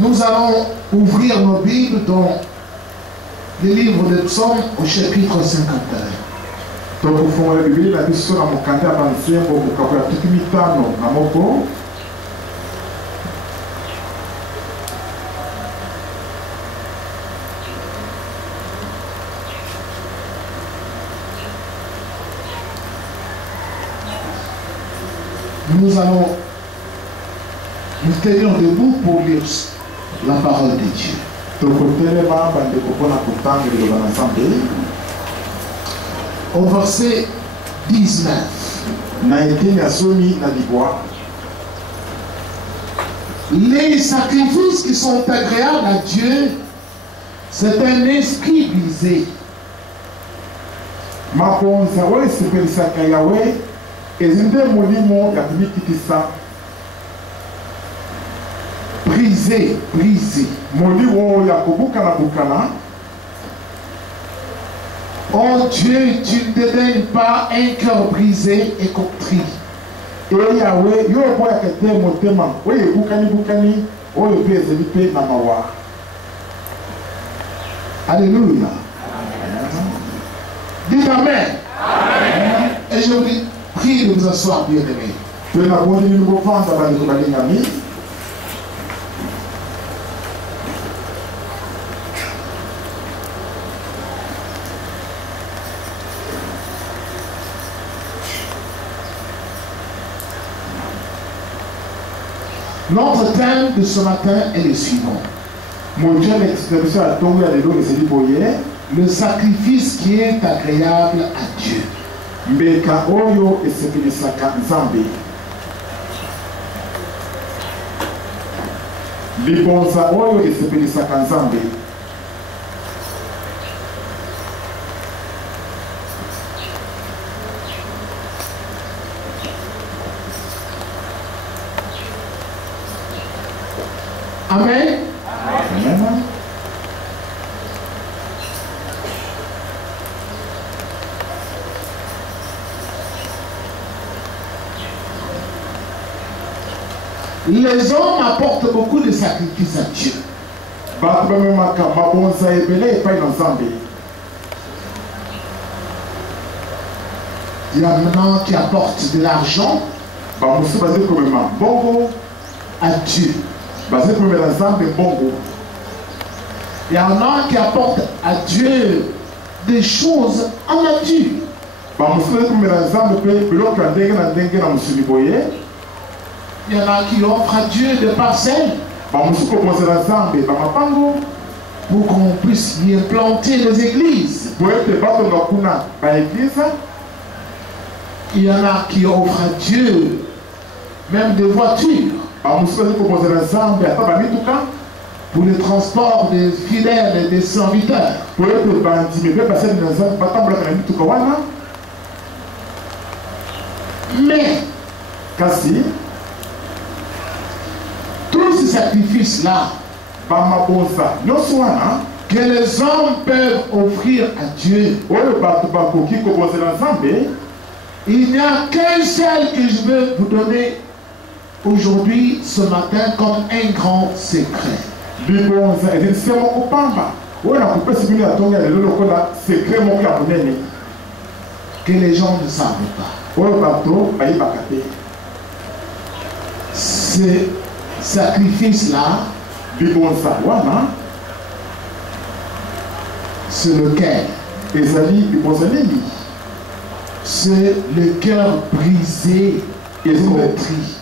Nous allons ouvrir nos Bibles dans le livre des Psaumes au chapitre 51. Nous allons nous tenir debout pour lire la parole de Dieu. Au verset 19. Les sacrifices qui sont agréables à Dieu, c'est un esprit brisé. Brisé, brisé. Oh Dieu, tu ne dédaignes pas un cœur brisé et contrit. Alléluia. Dites Amen. Amen. Et je vous prie de vous asseoir, bien-aimés. Notre thème de ce matin est le suivant. Le sacrifice qui est agréable à Dieu. Amen. Amen. Les hommes apportent beaucoup de sacrifices à Dieu. Il y en a qui apportent de l'argent à Dieu. Il y en a qui apportent à Dieu des choses en nature. Il y en a qui offrent à Dieu des parcelles pour qu'on puisse y implanter les églises. Il y en a qui offrent à Dieu même des voitures pour le transport des fidèles et des serviteurs. Mais tous ces sacrifices-là que les hommes peuvent offrir à Dieu, il n'y a qu'un seul que je veux vous donner aujourd'hui, ce matin, comme un grand secret. Que les gens ne savent pas. Ce sacrifice-là, c'est lequel? C'est le cœur brisé et meurtri.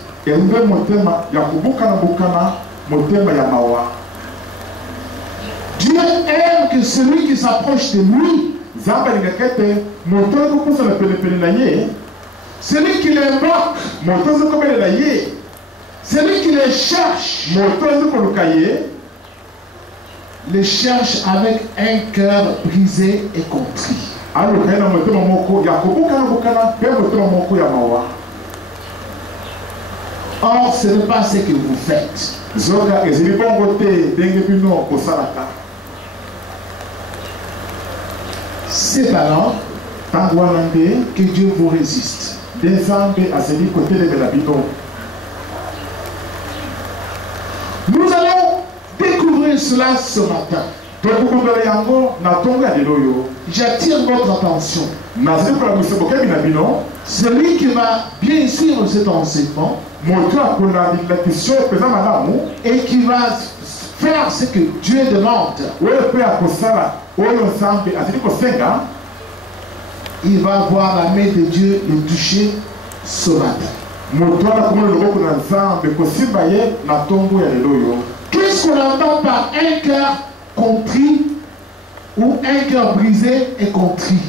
Dieu aime que celui qui s'approche de lui, celui qui l'invoque, celui qui le cherche, le cherche avec un cœur brisé et contrit. Or, ce n'est pas ce que vous faites. C'est alors que Dieu vous résiste. Nous allons cela ce matin. J'attire votre attention. Celui qui va bien suivre cet enseignement et qui va faire ce que Dieu demande, il va voir la main de Dieu le toucher ce matin. Qu'est-ce qu'on entend par un cœur contrit ou un cœur brisé et contrit?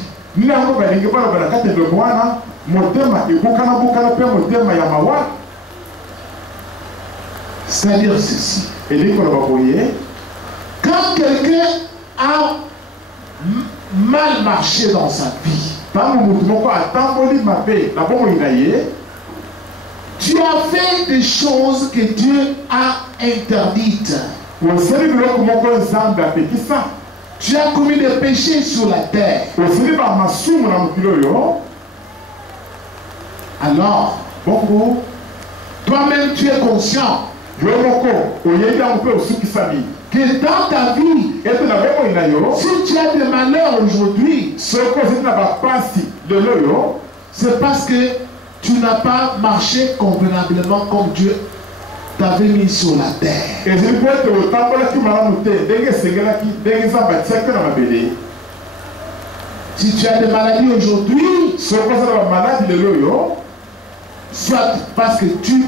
C'est-à-dire ceci. Quand quelqu'un a mal marché dans sa vie, tu as fait des choses que Dieu a interdites. Tu as commis des péchés sur la terre. Alors, toi-même tu es conscient que dans ta vie, si tu as des malheurs aujourd'hui, c'est parce que tu n'as pas marché convenablement comme Dieu t'avait mis sur la terre. Si tu as des maladies aujourd'hui, soit parce que tu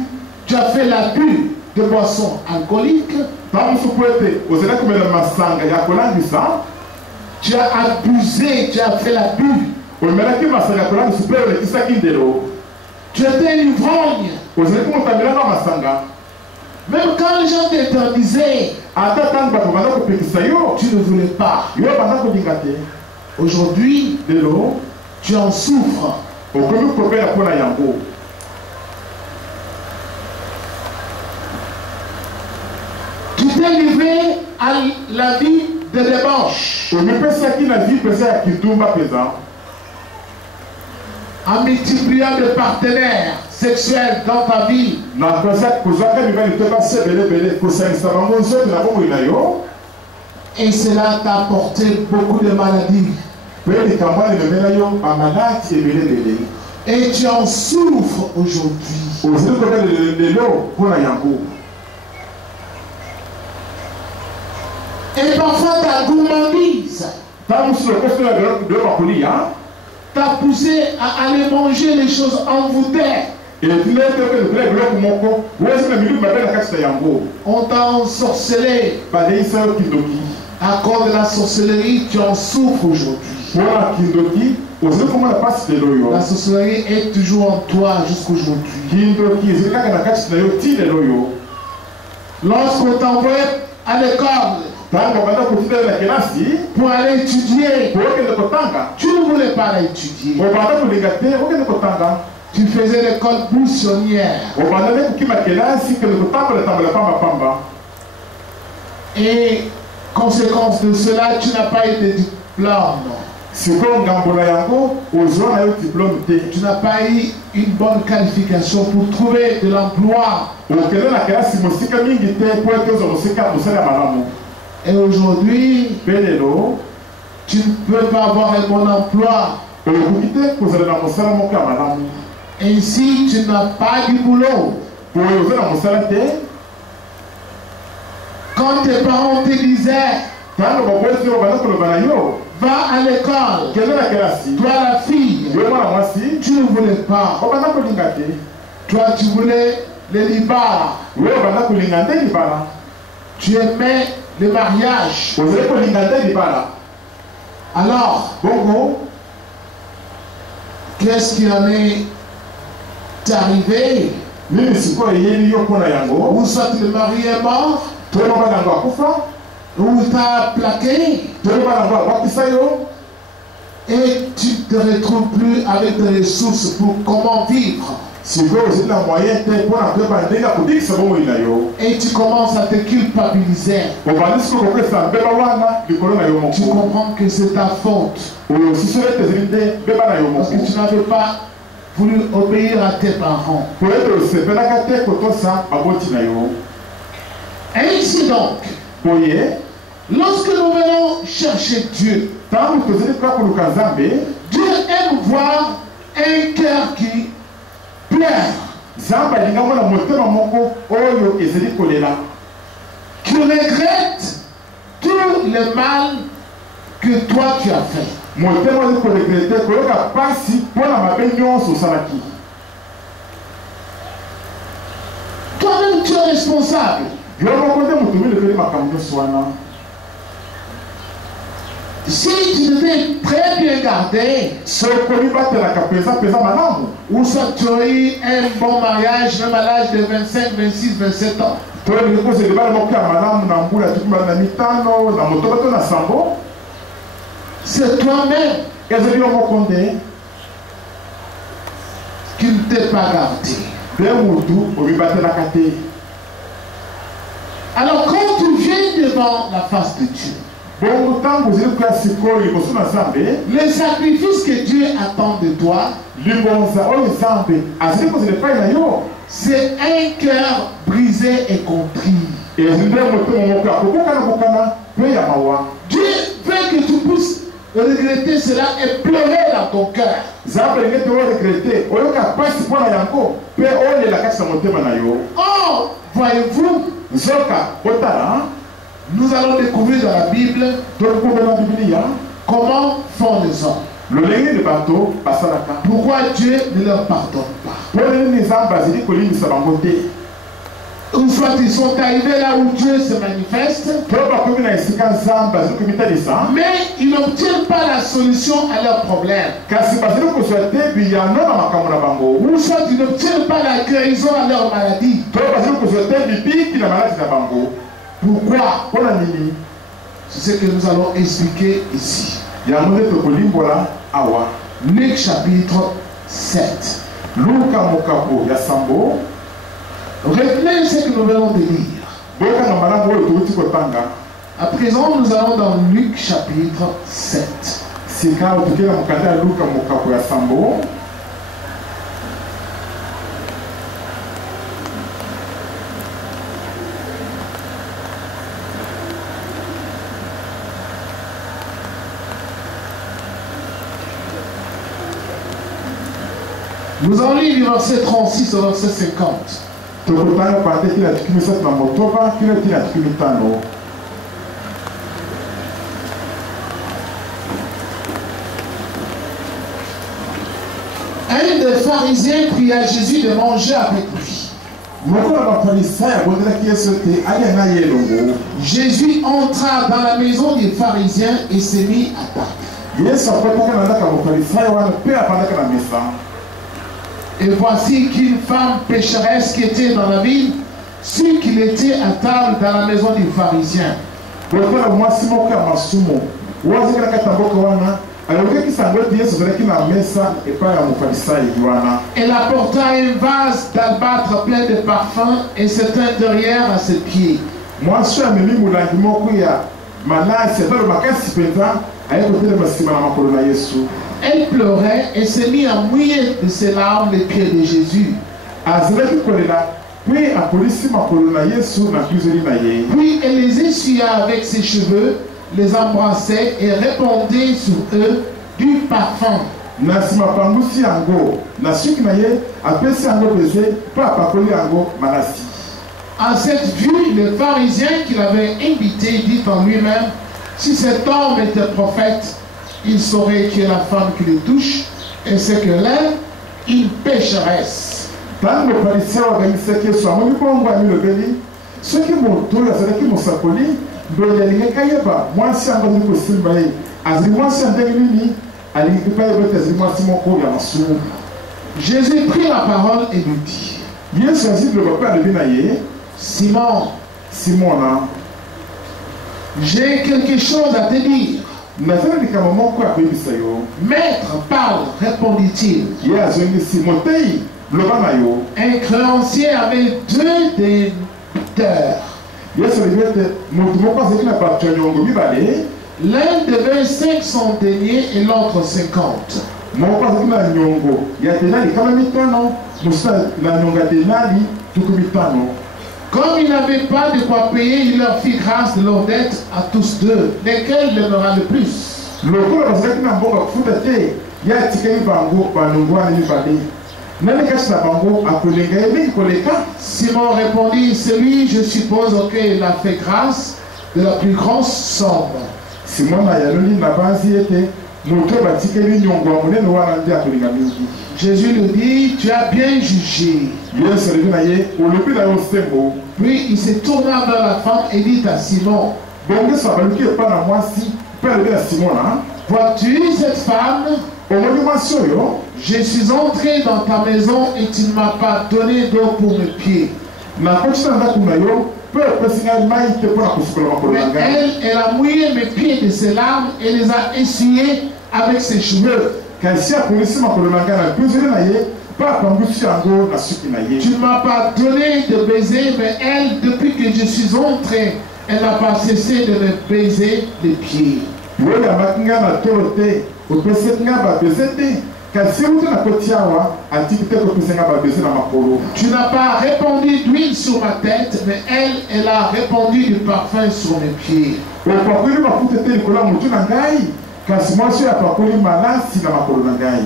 as fait l'abus de boissons alcooliques, tu as abusé, tu as fait l'abus, tu étais une ivrogne. Même quand les gens t'interdisaient, tu ne voulais pas. Aujourd'hui, tu en souffres. Tu t'es livré à la vie de débauche. En multipliant des partenaires sexuels dans ta vie. Et cela t'a apporté beaucoup de maladies. Et tu en souffres aujourd'hui. Et parfois ta gourmandise t'a poussé à aller manger les choses envoûtées. On t'a ensorcelé. À cause de la sorcellerie, tu en souffres aujourd'hui. La sorcellerie est toujours en toi jusqu'aujourd'hui. Lorsqu'on t'envoie à l'école pour aller étudier, tu ne voulais pas aller étudier. Tu faisais l'école buissonnière. Et conséquence de cela, tu n'as pas eu de diplôme. Tu n'as pas eu une bonne qualification pour trouver de l'emploi. Et aujourd'hui, tu ne peux pas avoir un bon emploi. Ainsi, tu n'as pas du boulot. Quand tes parents te disaient, va à l'école, toi la fille, tu ne voulais pas. Toi, tu voulais les libara. Tu aimais le mariage. Alors, qu'est-ce qui en est arrivé? Ou soit le mari est mort, ou t'as plaqué, et tu ne te retrouves plus avec des ressources pour comment vivre. Et tu commences à te culpabiliser. Tu comprends que c'est ta faute. Parce que tu n'avais pas voulu obéir à tes parents. Ainsi donc, Lorsque nous venons chercher Dieu, Dieu aime voir un cœur qui pleure, qui regrette tout le mal que toi tu as fait. Toi-même tu es responsable. Si tu devais très bien garder, ou soit tu as eu un bon mariage, même à l'âge de 25, 26, 27 ans, c'est toi-même qui ne t'es pas gardé. Alors quand tu viens devant la face de Dieu, les sacrifices que Dieu attend de toi, c'est un cœur brisé et contrit. Dieu veut que tu puisses regretter cela et pleurer dans ton cœur. Oh, voyez-vous, nous allons découvrir dans la Bible comment font les hommes. Pourquoi Dieu ne leur pardonne pas. Une fois qu'ils sont arrivés là où Dieu se manifeste, mais ils n'obtiennent pas la solution à leurs problèmes. Ou soit ils n'obtiennent pas la guérison à leur maladie. Pourquoi? C'est ce que nous allons expliquer ici. Luc chapitre 7. Retenez ce que nous venons de lire. À présent, nous allons dans Luc chapitre 7. Nous allons lire du verset 36 au verset 50. Un des pharisiens pria Jésus de manger avec lui. Jésus entra dans la maison des pharisiens et s'est mis à table. Et voici qu'une femme pécheresse qui était dans la ville sut qu'il était à table dans la maison des pharisiens. Elle apporta un vase d'albâtre plein de parfums et se tint derrière à ses pieds. Elle pleurait et se mit à mouiller de ses larmes les pieds de Jésus. Puis elle les essuya avec ses cheveux, les embrassait et répandait sur eux du parfum. À cette vue, le pharisien qui l'avait invité dit en lui-même, si cet homme était prophète, il saurait que la femme qui le touche et c'est que là, il pécheresse. Jésus prit la parole et lui dit, Simon, j'ai quelque chose à te dire. Maître, parle, répondit-il. Un créancier avait 2 débiteurs. L'un devait 500 deniers et l'autre 50. Comme il n'avait pas de quoi payer, il leur fit grâce de leur dette à tous deux. Lesquels l'aimera le plus? Lokola bazalaki na mboka kufuta te ya atikaki bango balongwana mibale nani kati na bango akolenga ye mingi koleka. Simon répondit, celui, je suppose, auquel il a fait grâce de la plus grande somme. Simon ayaloli na banzi ete moto batikeli nyongo ya monene wana nde akolinga mingi. Jésus lui dit, tu as bien jugé. Yesu alobi na ye olobi na yo sembo. Puis il se tourna vers la femme et dit à Simon, bongo so abaluki epa na mwasi mpe alobi na Simon na vois-tu cette femme? omoni mwasi oyo Je suis entré dans ta maison et tu ne m'as pas donné d'eau pour mes pieds. nakoti na ndako na yo mpe opesi ngai mai te mpo na kosukola makolo na Mais ngai. elle a mouillé mes pieds de ses larmes et les a essuyés avec ses cheveux. kasi apolisi makolo na ngai na buzeli na ye mpe apangusi yango na suki na ye. Tu ne m'as pas donné de baiser, mais elle, depuis que je suis entré, elle n'a pas cessé de me baiser les pieds. oyambaki ngai na tolo te opesaki ngai babeze te kasi euti na koti awa atiki te kopesa ngai babeze na makolo. Tu n'as pas répandu d'huile sur ma tête, mais elle a répandu du parfum sur mes pieds. opakoli mafuta te likolo ya motu na ngai kasi mwasi oyo apakoli malasi na makolo na ngai.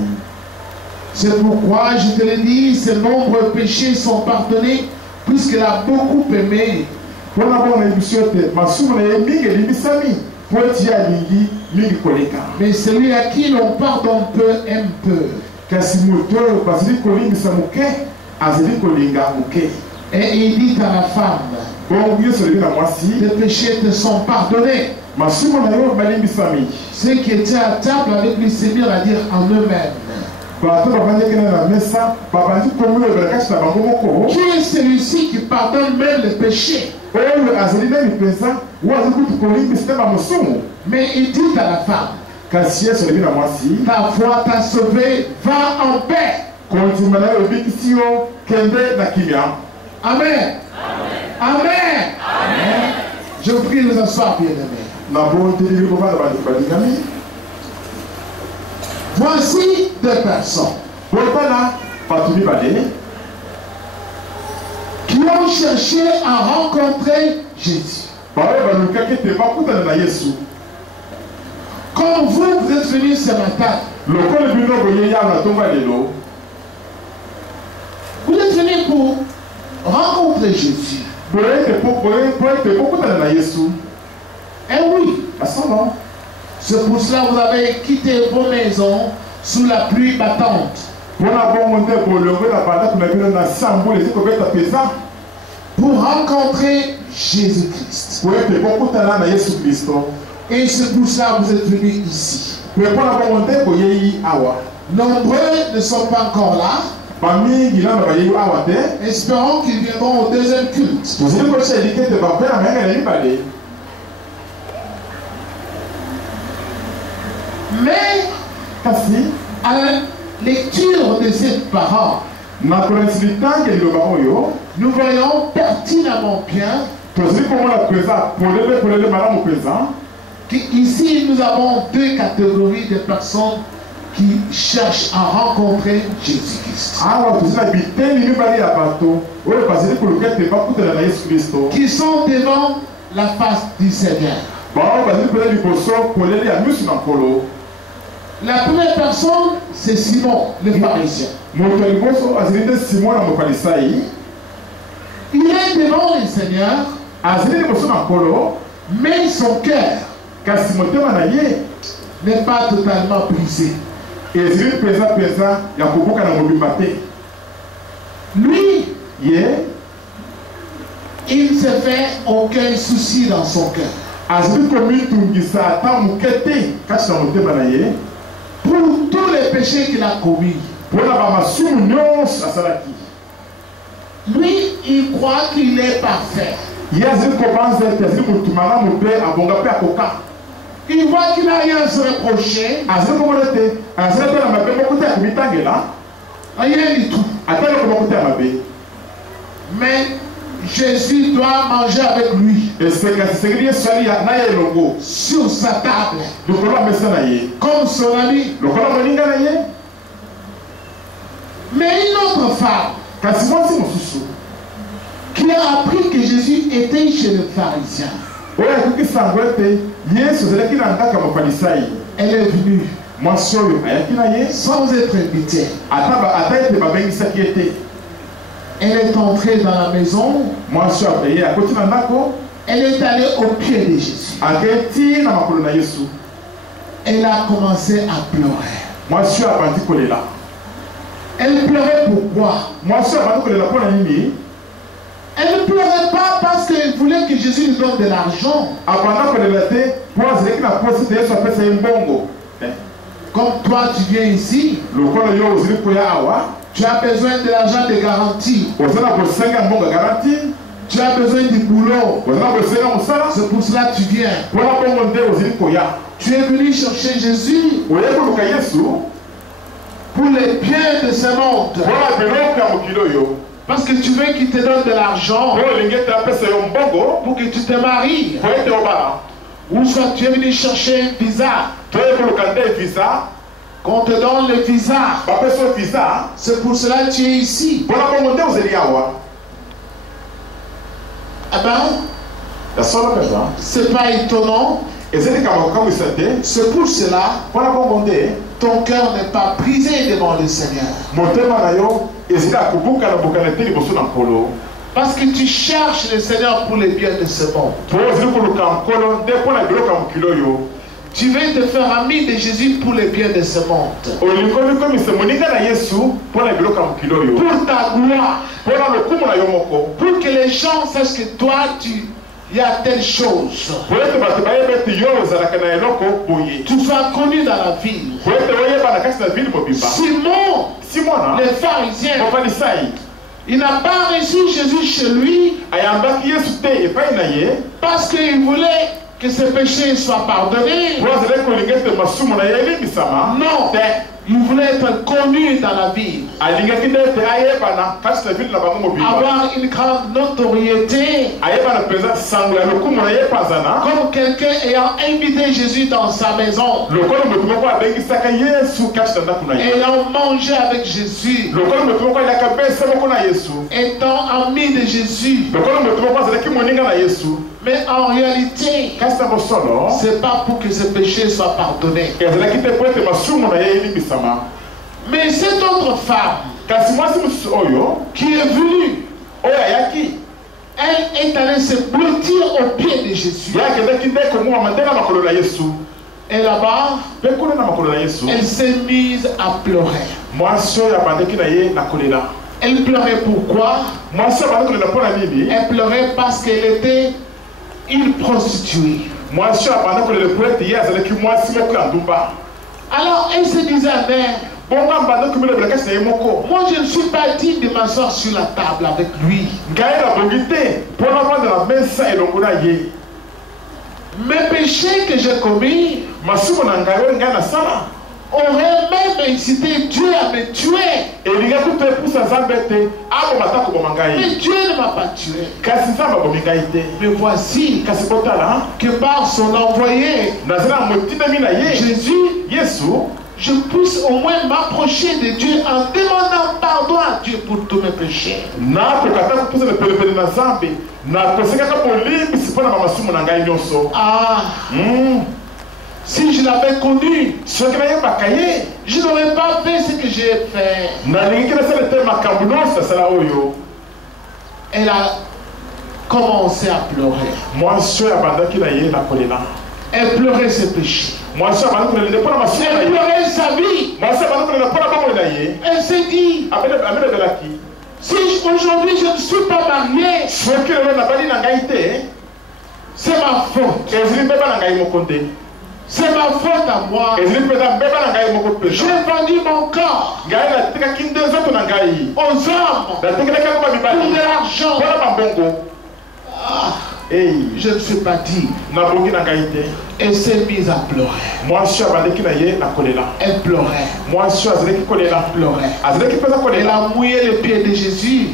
C'est pourquoi je te le dis, ses nombreux péchés sont pardonnés, puisqu'elle a beaucoup aimé. mpona bona yebiso ete masumu na ye mingi elimbisami mpo eti ye alingi mingi koleka. Mais celui à qui l'on pardonne peu aime peu. kasi moto oyo bazali kolimbisa moke azali kolinga moke. Et il dit à la femme, bongo yesu alobi na mwasi tes péchés te sont pardonnés. masumu na yo balimbisami. Ceux qui étaient à table avec lui se mirent à dire en eux-mêmes, bato bavandaki na mesa babandi komi oyo ebala kati na bango moko qui est celui-ci qui pardonne même les péchés? oyo azali nani mpenza oyo azali kutu kolimbisa te bamosumu. Mais il dit à la femme, kasi yesu alobi na mwasi ta foi t'a sauvé, va en paix. kondima na yo ebikisi yo kende na kimia. Amen. Amen. Amen. Je vous prie de vous asseoir, bien-aimés. na bonteleli kovanda balingami. Voici deux personnes botala bato mibale qui ont cherché à rencontrer Jésus. baoyo balukaki ete bakutana na yesu. Comme vous êtes venus ce matin, lokola bino boye yawa na ntongo ya lelo vous êtes venus pour rencontrer Jésus. boye ete bokutana na yesu. Eh oui, asano c'est pour cela que vous avez quitté vos maisons sous la pluie battante mpona bongo nde bolongo na bandako na bino na sambula ezi kobeta mpenza pour rencontrer Jésus-Christ. po ete bokutana na yesu kristo. Et c'est pour cela que vous êtes venus ici. me mpona bongo nde boyei awa. Nombreux ne sont pas encore là. bamingi nano bayei awa te. Espérons qu'ils viendront au deuxième culte. tozali koceliki ete bapena mayanga na mibale. Mais kasi à la lecture de cette parole, na kolanisi litangi liloba oyo nous voyons pertinemment bien tozali komona mpenza polele malamu mpenza qu'ici nous avons deux catégories de personnes qui cherchent à rencontrer Jésus-Christ, awa tozali na biteni mibale ya bato oyo bazali koluka ete bakutana na yesu kristo. qui sont devant la face du Seigneur. bao bazali mpenza liboso polele ya miso na nkolo. La première personne, c'est Simon, le pharisien. moto ya liboso azali nde simon na mofalisai. Il est devant le Seigneur, azali liboso na nkolo mais son cœur kasi motema na ye n'est pas totalement brisé. ezali mpenza ya koboka na mobimba te. Lui, ye il ne se fait aucun souci dans son cœur. azali komitungisa ata moke te kati na motema na ye Pour tous les péchés qu'il a commis. mpona bamasumu nyonso asalaki. Lui, il croit qu'il est parfait. ye azali kobanza ete azali motu malamu mpe abonga mpe akoka. Il voit qu'il n'a rien à se reprocher, azali komona ete azali mpe na mabe moko te ya komitangela rien du tout. ata eloko moko te ya mabe. Mais Jésus doit manger avec lui eseka sisengeli yesu ali na ye elongo sur sa table, lokolo ya mesa na ye comme son ami. lokolo ya moninga na ye. Mais une autre femme kasi mwasi mosusu qui a appris que Jésus était chez le pharisien. Elle est venue sans être invitée. Elle est entrée dans la maison. Elle est allée au pied de Jésus. Elle a commencé à pleurer. Elle pleurait pourquoi? Elle ne pleurait pas parce qu'elle voulait que Jésus lui donne de l'argent. Comme toi tu viens ici, tu as besoin de l'argent de garantie. Tu as besoin du boulot. C'est pour cela que tu viens. Tu es venu chercher Jésus pour les biens de ce monde. Parce que tu veux qu'il te donne de l'argent pour que tu te maries. Ou soit tu es venu chercher un visa. Qu'on te donne le visa. C'est pour cela que tu es ici. Eh ben, c'est pas étonnant. C'est pour cela ton cœur n'est pas brisé devant le Seigneur. Parce que tu cherches le Seigneur pour les biens de ce monde. Tu veux te faire ami de Jésus pour les biens de ce monde. Pour ta gloire. Pour que les gens sachent que toi, il y a telle chose. Tu sois connu dans la ville. Simon, le pharisien, il n'a pas reçu Jésus chez lui parce qu'il voulait que ses péchés soient pardonnés. Non, il voulait être connu dans la ville. Avoir une grande notoriété. Comme quelqu'un ayant invité Jésus dans sa maison. Ayant mangé avec Jésus. Étant ami de Jésus. Mais en réalité, c'est pas pour que ses péchés soient pardonnés. Mais cette autre femme qui est venue, elle est allée se blottir au pied de Jésus. Et là-bas, elle s'est mise à pleurer. Elle pleurait pourquoi? Elle pleurait parce qu'elle était une prostituée. Alors elle se disait, mais moi je ne suis pas digne de m'asseoir sur la table avec lui. Mes péchés que j'ai commis aurait même incité Dieu à me tuer. Mais Dieu ne m'a pas tué. Mais voici que par son envoyé, Jésus, je puisse au moins m'approcher de Dieu en demandant pardon à Dieu pour tous mes péchés. Si je l'avais connu, je n'aurais pas fait ce que j'ai fait. Elle a commencé à pleurer. Elle pleurait ses péchés. Elle pleurait sa vie. Elle s'est dit, si aujourd'hui je ne suis pas mariée, c'est ma faute. C'est ma faute à moi. J'ai vendu mon corps aux hommes pour de l'argent. Je ne suis pas dit. Elle s'est mise à pleurer. Elle pleurait. Elle a mouillé les pieds de Jésus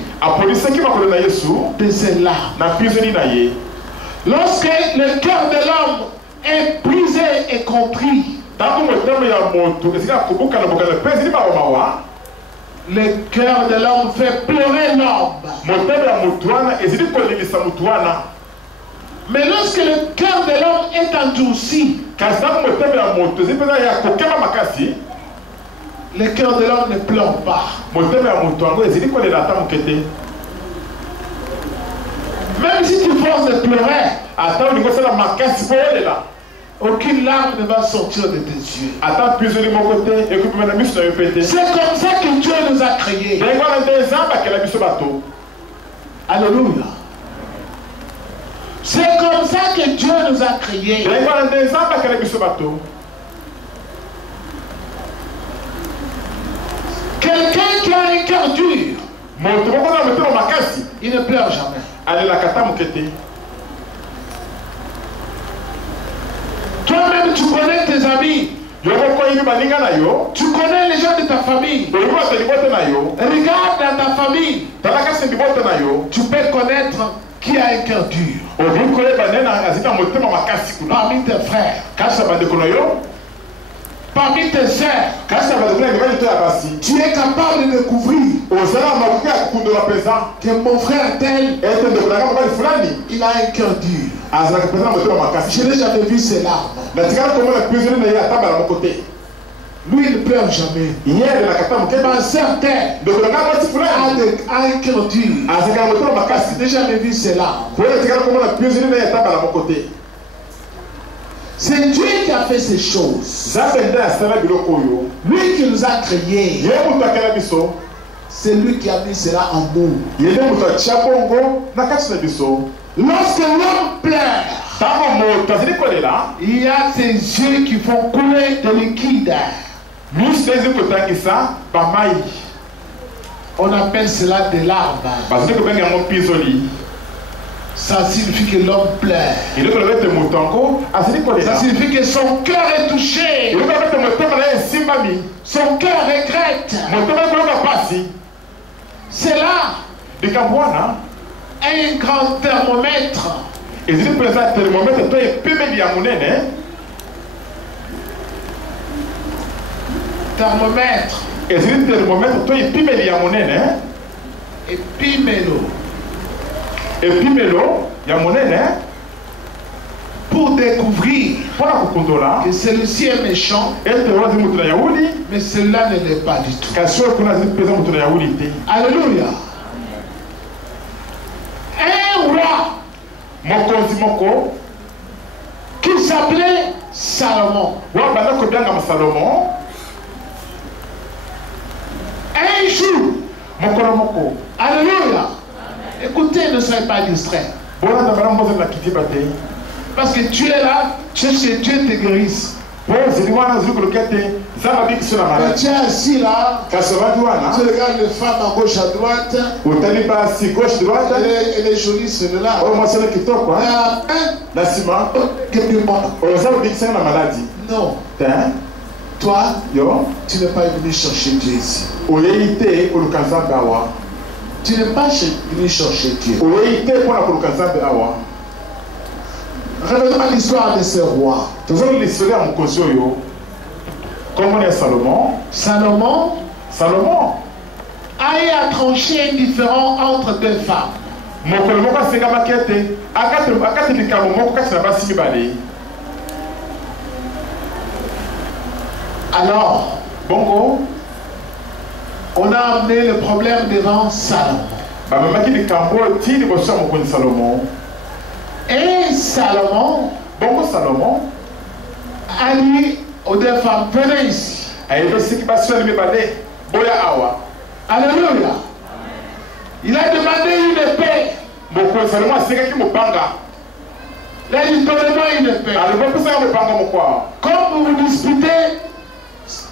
de ses larmes. Lorsque le cœur de l'homme est brisé et Le cœur de l'homme fait pleurer l'homme. Mais lorsque le cœur de l'homme est endurci, le cœur de l'homme ne pleure pas. Même si tu forces de pleurer, aucune larme ne va sortir de tes yeux. C'est comme ça que Dieu nous a créés. Alléluia. C'est comme ça que Dieu nous a créés. Quelqu'un qui a un cœur dur, il ne pleure jamais. Toi-même, tu connais tes amis. Tu connais les gens de ta famille. Regarde dans ta famille. Tu peux connaître qui a un cœur dur. Parmi tes frères. Parmi tes sœurs. Tu es capable de découvrir que mon frère tel, il a un cœur dur. Je n'ai jamais vu ses larmes. Lui, il ne pleure jamais. Ma sœur tel a un cœur dur. Je n'ai jamais vu ses larmes. C'est Dieu qui a fait ces choses. Lui qui nous a créés. C'est lui qui a mis cela en nous. Lorsque l'homme pleure, il y a ces yeux qui font couler de liquide. On appelle cela des larmes. Ça signifie que l'homme pleure. Ça signifie que son cœur est touché. Son cœur regrette. C'est là un grand thermomètre. Thermomètre. Epimelo. Pour découvrir que celui-ci est méchant, mais celui-là ne l'est pas du tout. Alléluia. Un roi qui s'appelait Salomon. Un jour, alléluia. Écoutez, ne soyez pas distraits. Parce que tu es là, tu es chez Dieu, te guérisse. Tu es assis là, tu regardes les femmes à gauche à droite. Elle est jolie celle-là. Non. Toi, tu n'es pas venu chercher Dieu ici. Tu n'es pas venu chercher Dieu. Revenons à l'histoire de ce roi. Salomon a eu à trancher un différend entre deux femmes. Alors, on a amené le problème devant Salomon. Et Salomon a dit aux deux femmes, venez ici. Alléluia. Il a demandé une épée. Il a dit, donnez-moi une épée. Comme vous vous disputez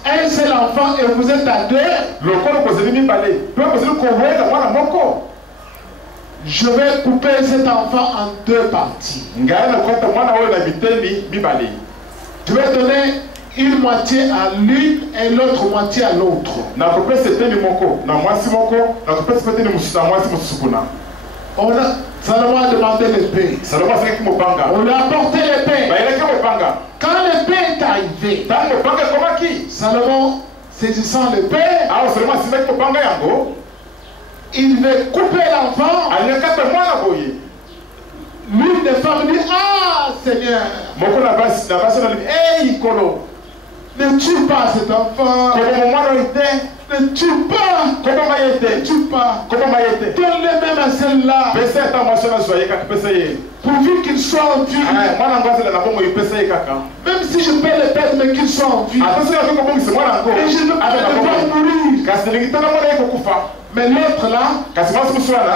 un seul enfant et vous êtes à deux, je vais couper cet enfant en deux parties. Je vais donner une moitié à l'une et l'autre moitié à l'autre. Salomon a demandé l'épée. On lui a apporté l'épée. Quand l'épée est arrivée, Salomon saisissant le père, awa seulement simaki kopanga yango il veut couper l'enfant. alingakata mwana boye L'une des femmes dit, ah Seigneur, moko na basi nalobi ikolo ne tue pas cet enfant. koboma mwana oyo te Ne tue pas. koboma ye te Ne tue pas. koboma ye te Donne-le même à celle-là. pesa ata mwasi oyo azwa ye kaka pesa ye Pourvu qu'il soit en vie. mwana yango azela na bongo pesa ye kaka Même si je peux le perdre, mais qu'il soit en vie. ata soki akoki kobongisa mwana yango Et je ne peux pas aza na le bongo voir mourir. kasi nelingi tala mwana ye kokufa Mais l'autre là, kasi mwasi mosu wana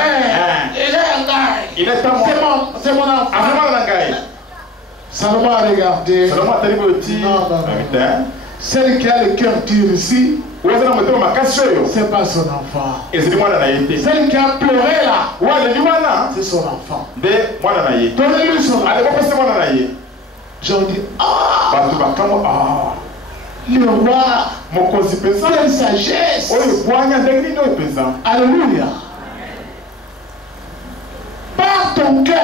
il est un gars. il est à moi C'est mon enfant. aza mwana na ngai Salomon a regardé. salomo atali boyo ti Non, non, non. putain Celle qui a le cœur dur ici, oyo aza na motema makasi oyo c'est pas son enfant. ezali mwana na ye te Celle qui a pleuré là, oyo aleli wana c'est son enfant. nde mwana na ye Donnez-lui son enfant. alekopesa mwana na ye J'en dis, ah, bato bakamwa le roi, mokonzi mpenza quelle sagesse. oyo bwanya ndenge nini oyo mpenza Alléluia. Par ton cœur,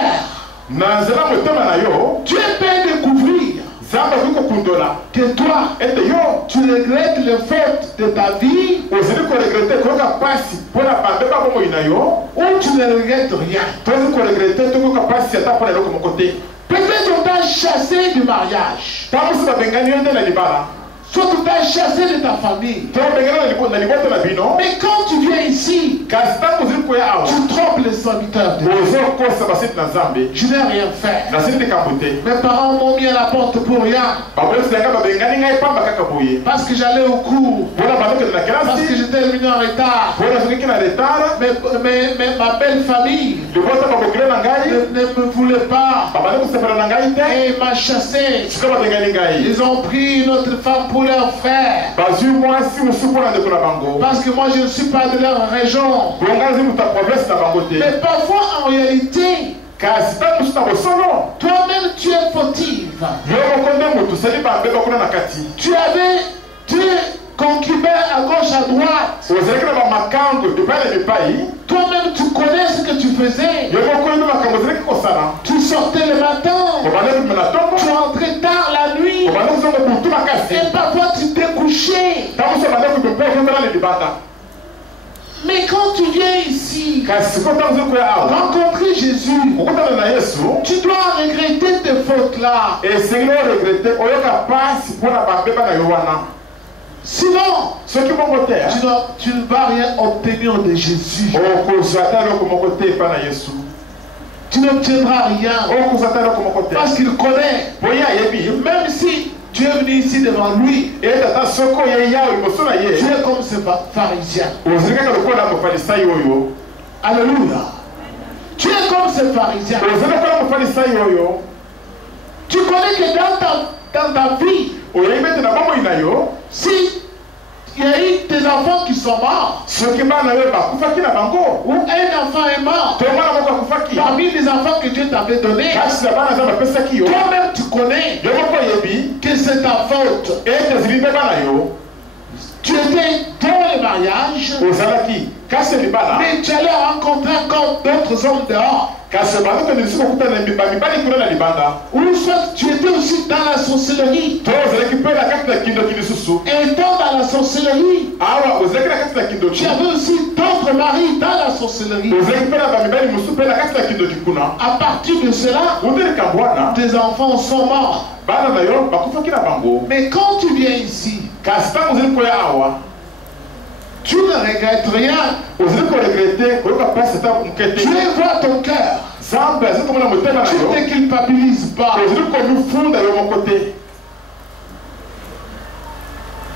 na nzela motema na yo Dieu peut découvrir nzambe akoki kokundola que toi, ete yo tu regrettes les fautes de ta vie ozali koregrete koyoka mpasi mpo na bambeba bomoi na yo ou tu ne regrettes rien. tozi koregrete tokoyoka mpasi ata mpo na eloko moko te Peut-être on t'a chassé du mariage, ntango mosi babengani yo nde na libala soit on t'a chassé de ta famille. to babengani na liboto na bino Mais quand tu viens ici, kasi ntango ozali koya awa tu trompes les serviteurs de Dieu. ozokosa basiti na nzambe Je n'ai rien fait. nasili likambo te Mes parents m'ont mis à la porte pour rien. bapolisi nanga babengani ngai pamba kaka boye Parce que j'allais au cours. mpona bandokende na Parce que kelasi j'étais venu en retard. mpona azokiki na retard Mais ma belle famille libota babokile na ngai ne me voulait pas. babandi kosepela na ngai te Et il m'a chassé. sika babengani ngai Ils ont pris une autre femme pour leur frère. bazwi mwasi mosusu mpona ndeko na bango Parce que moi je ne suis pas de leur région. bonga azwi moto ya province na bango te Mais parfois en réalité, kasi ntango mosusu na bosolo toi-même tu es fautive. yo moko nde moto osali bambeba kuna na kati Tu avais deux concubins à gauche, à droite. ozalaki na bamakambo epai na mipai Toi-même tu connais ce que tu faisais. yo moko oyebi makambo ozalaki kosala Tu sortais le matin. obandaki komema na ntongo Tu rentrais tard la nuit. obandaki kozonga butu makasi Et parfois tu t'es couché. ntango mosusu obandaki komema mpo ozongala na libanda Mais quand tu viens ici, kasi sikoyo ntango ozali koya awa rencontrer Jésus, okutana na yesu tu dois regretter tes fautes-là. esengeli oregrete oyoka mpasi mpo na bambeba na yo wana Sinon, soki bongo te tu ne vas rien obtenir de Jésus. okozwa ata eloko moko te epai na yesu Tu n'obtiendras rien. okozwa ata eloko moko te Parce qu'il connaît. po ye ayebi Même si tu es venu ici devant lui, ete ata soki oye yawe liboso na tu ye es comme ce pharisien. ozali kaka lokola mofalisai oyo Alléluia. Tu es comme ce pharisien. ozali lokola mofalisai oyo Tu connais que dans ta vie, oyebi ete na bomoi na yo si il y a eu des enfants qui sont morts, soki bana yo bakufaki na bango ou un enfant est mort, to mwana moko akufaki parmi les enfants que Dieu t'avait donnés, kasi na bana nzambe apesaki yo toi-même tu connais yo moko oyebi que c'est ta faute. ete ezili nde bana yo Tu étais dans le mariage, ozalaki kasi libala mais tu allais rencontrer encore d'autres hommes dehors. kasi bandokende lisusu kokutana bamibali kuna na libanda Ou soit tu étais aussi dans la sorcellerie. to ozalaki mpe na kati na kindoki lisusu Et dans la sorcellerie, awa ozalaki na kati na kindoki tu avais aussi d'autres maris dans la sorcellerie. ozalaki mpe na bamibali mosusu mpe na kati na kindoki kuna À partir de cela, ute likambo wana tes enfants sont morts. bana na yo bakufaki na bango Mais quand tu viens ici, kasi ntango ozali koya awa tu ne regrettes rien. ozali koregrete koyoka mpasi ata moke te Tu vois ton cœur. nzambe azali komona motema na Tu yo ne te culpabilises pas. ozali komifunda yo moko te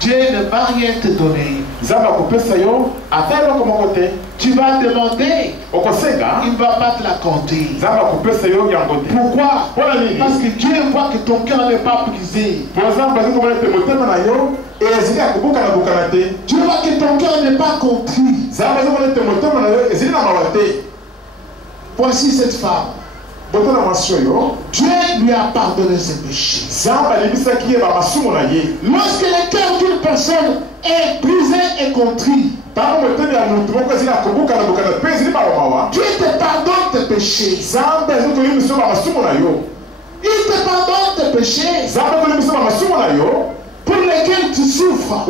Dieu ne va rien te donner. nzambe akopesa yo ata eloko moko te Tu vas demander, okosenga il ne va pas te l'accorder. nzambe akopesa yo yango te Pourquoi? mpona nini Parce que Dieu voit que ton cœur n'est pas brisé. mpo nzambe azali komona ete motema na yo ezali ya kobukana te Dieu voit que ton cœur n'est pas contrit. nzambe azali komona ete motema na yo ezali na mawa te Voici cette femme. botala mwasi oyo Dieu lui a pardonné ses péchés. nzambe alibisaki ye bamasumu na ye Lorsque le cœur d'une personne est brisé et contrit, ntango motema ya motu moko ezali ya kobukana mpe ezali mawa Dieu te pardonne tes péchés. nzambe azali koyebisa bamasumu na yo Il te pardonne tes péchés nzambe koyebisa bamasumu na yo pour lesquels tu souffres,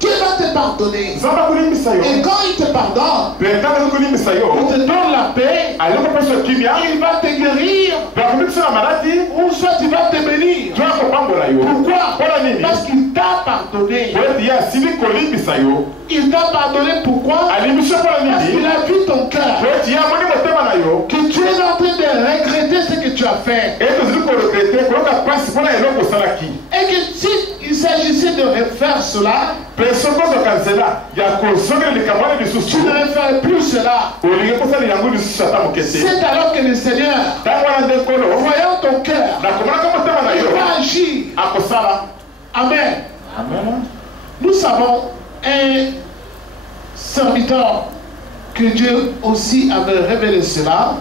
Dieu va te pardonner. Et quand il te pardonne, il te donne la paix, il va te guérir, ou soit il va te bénir. Pourquoi? Parce qu'il t'a pardonné. Il t'a pardonné pourquoi? Parce qu'il a vu ton cœur, que tu es en train de regretter ce que tu as fait. Et que si il s'agissait de refaire cela, tu ne referais plus cela. C'est alors que le Seigneur, voyant ton cœur, il va agir. Amen. Nous savons un serviteur que Dieu aussi avait révélé cela.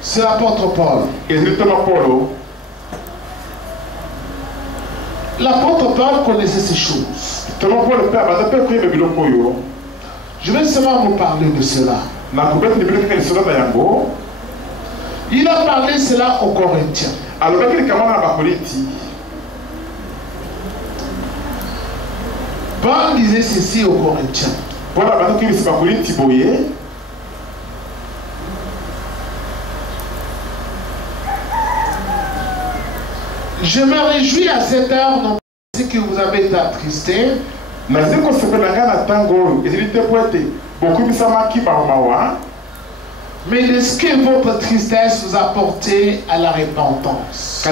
C'est l'apôtre Paul. L'apôtre Paul connaissait ces choses. Je vais seulement vous parler de cela. Il a parlé cela aux Corinthiens. Paul disait ceci aux Corinthiens. Je me réjouis à cette heure, non pas que vous avez été attristés, mais de ce que votre tristesse vous a porté à la repentance.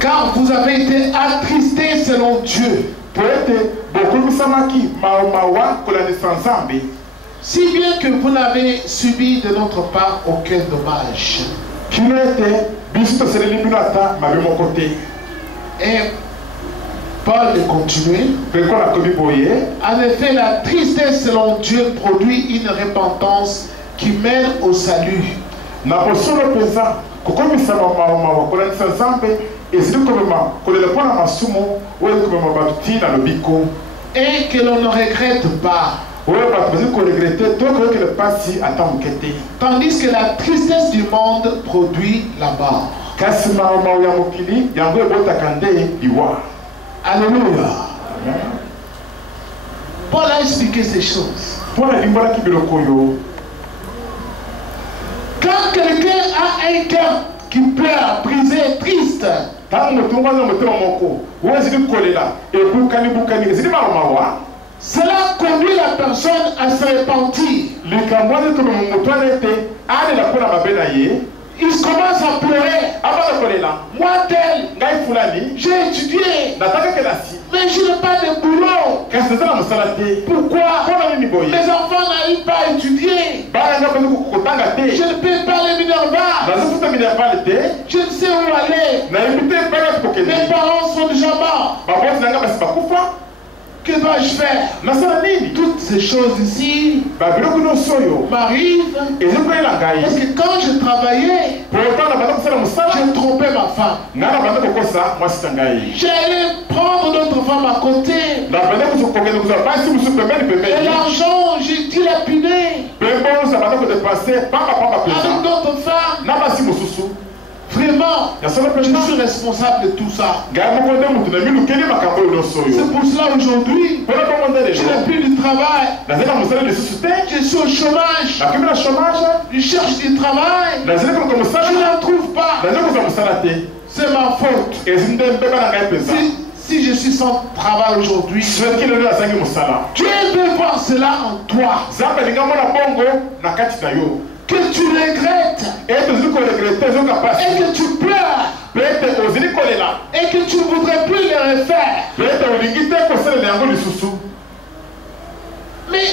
Car vous avez été attristés selon Dieu. Si bien que vous n'avez subi de notre part aucun dommage. Et Paul de continuer. En effet, la tristesse selon Dieu produit une repentance qui mène au salut. Et que l'on ne regrette pas. Tandis que la tristesse du monde produit la mort. Alléluia. Paul a expliqué ces choses. Quand quelqu'un a un cœur qui pleure, brisé, triste, cela conduit la personne à se repentir. Il commence à pleurer. Moi tel, j'ai étudié, mais je n'ai pas de boulot. Pourquoi? Mes enfants n'arrivent pas à étudier. Je ne paie pas les Minerva. Je ne sais où aller. Mes parents sont déjà morts. Que dois-je faire? Toutes ces choses ici m'arrivent parce que quand je travaillais, j'ai trompé ma femme. J'allais prendre d'autres femmes à côté. Et l'argent, j'ai dilapidé avec d'autres femmes. Vraiment, je suis responsable de tout ça. C'est pour cela aujourd'hui, je n'ai plus de travail. Je suis au chômage. Je cherche du travail. Je n'en trouve pas. C'est ma faute. Si je suis sans travail aujourd'hui, Dieu veut voir cela en toi. Que tu regrettes et que tu pleures et que tu ne voudrais plus le refaire. Mais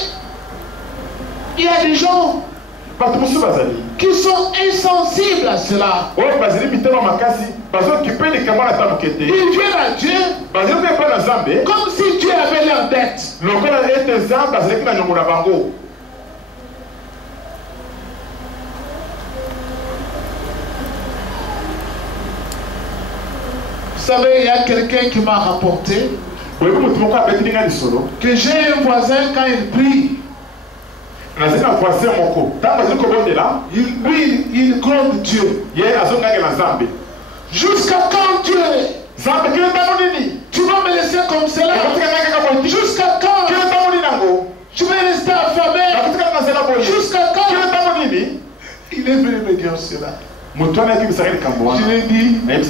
il y a des gens qui sont insensibles à cela. Ils viennent à Dieu comme si Dieu avait leur dette. savez, il y a quelqu'un qui m'a rapporté que j'ai un voisin quand il prie. Lui, il gronde Dieu. Jusqu'à quand Dieu? Tu vas me laisser comme cela? Jusqu'à quand? Je vais rester affamé. Jusqu'à quand? Il est venu me dire cela. Je lui ai dit, mais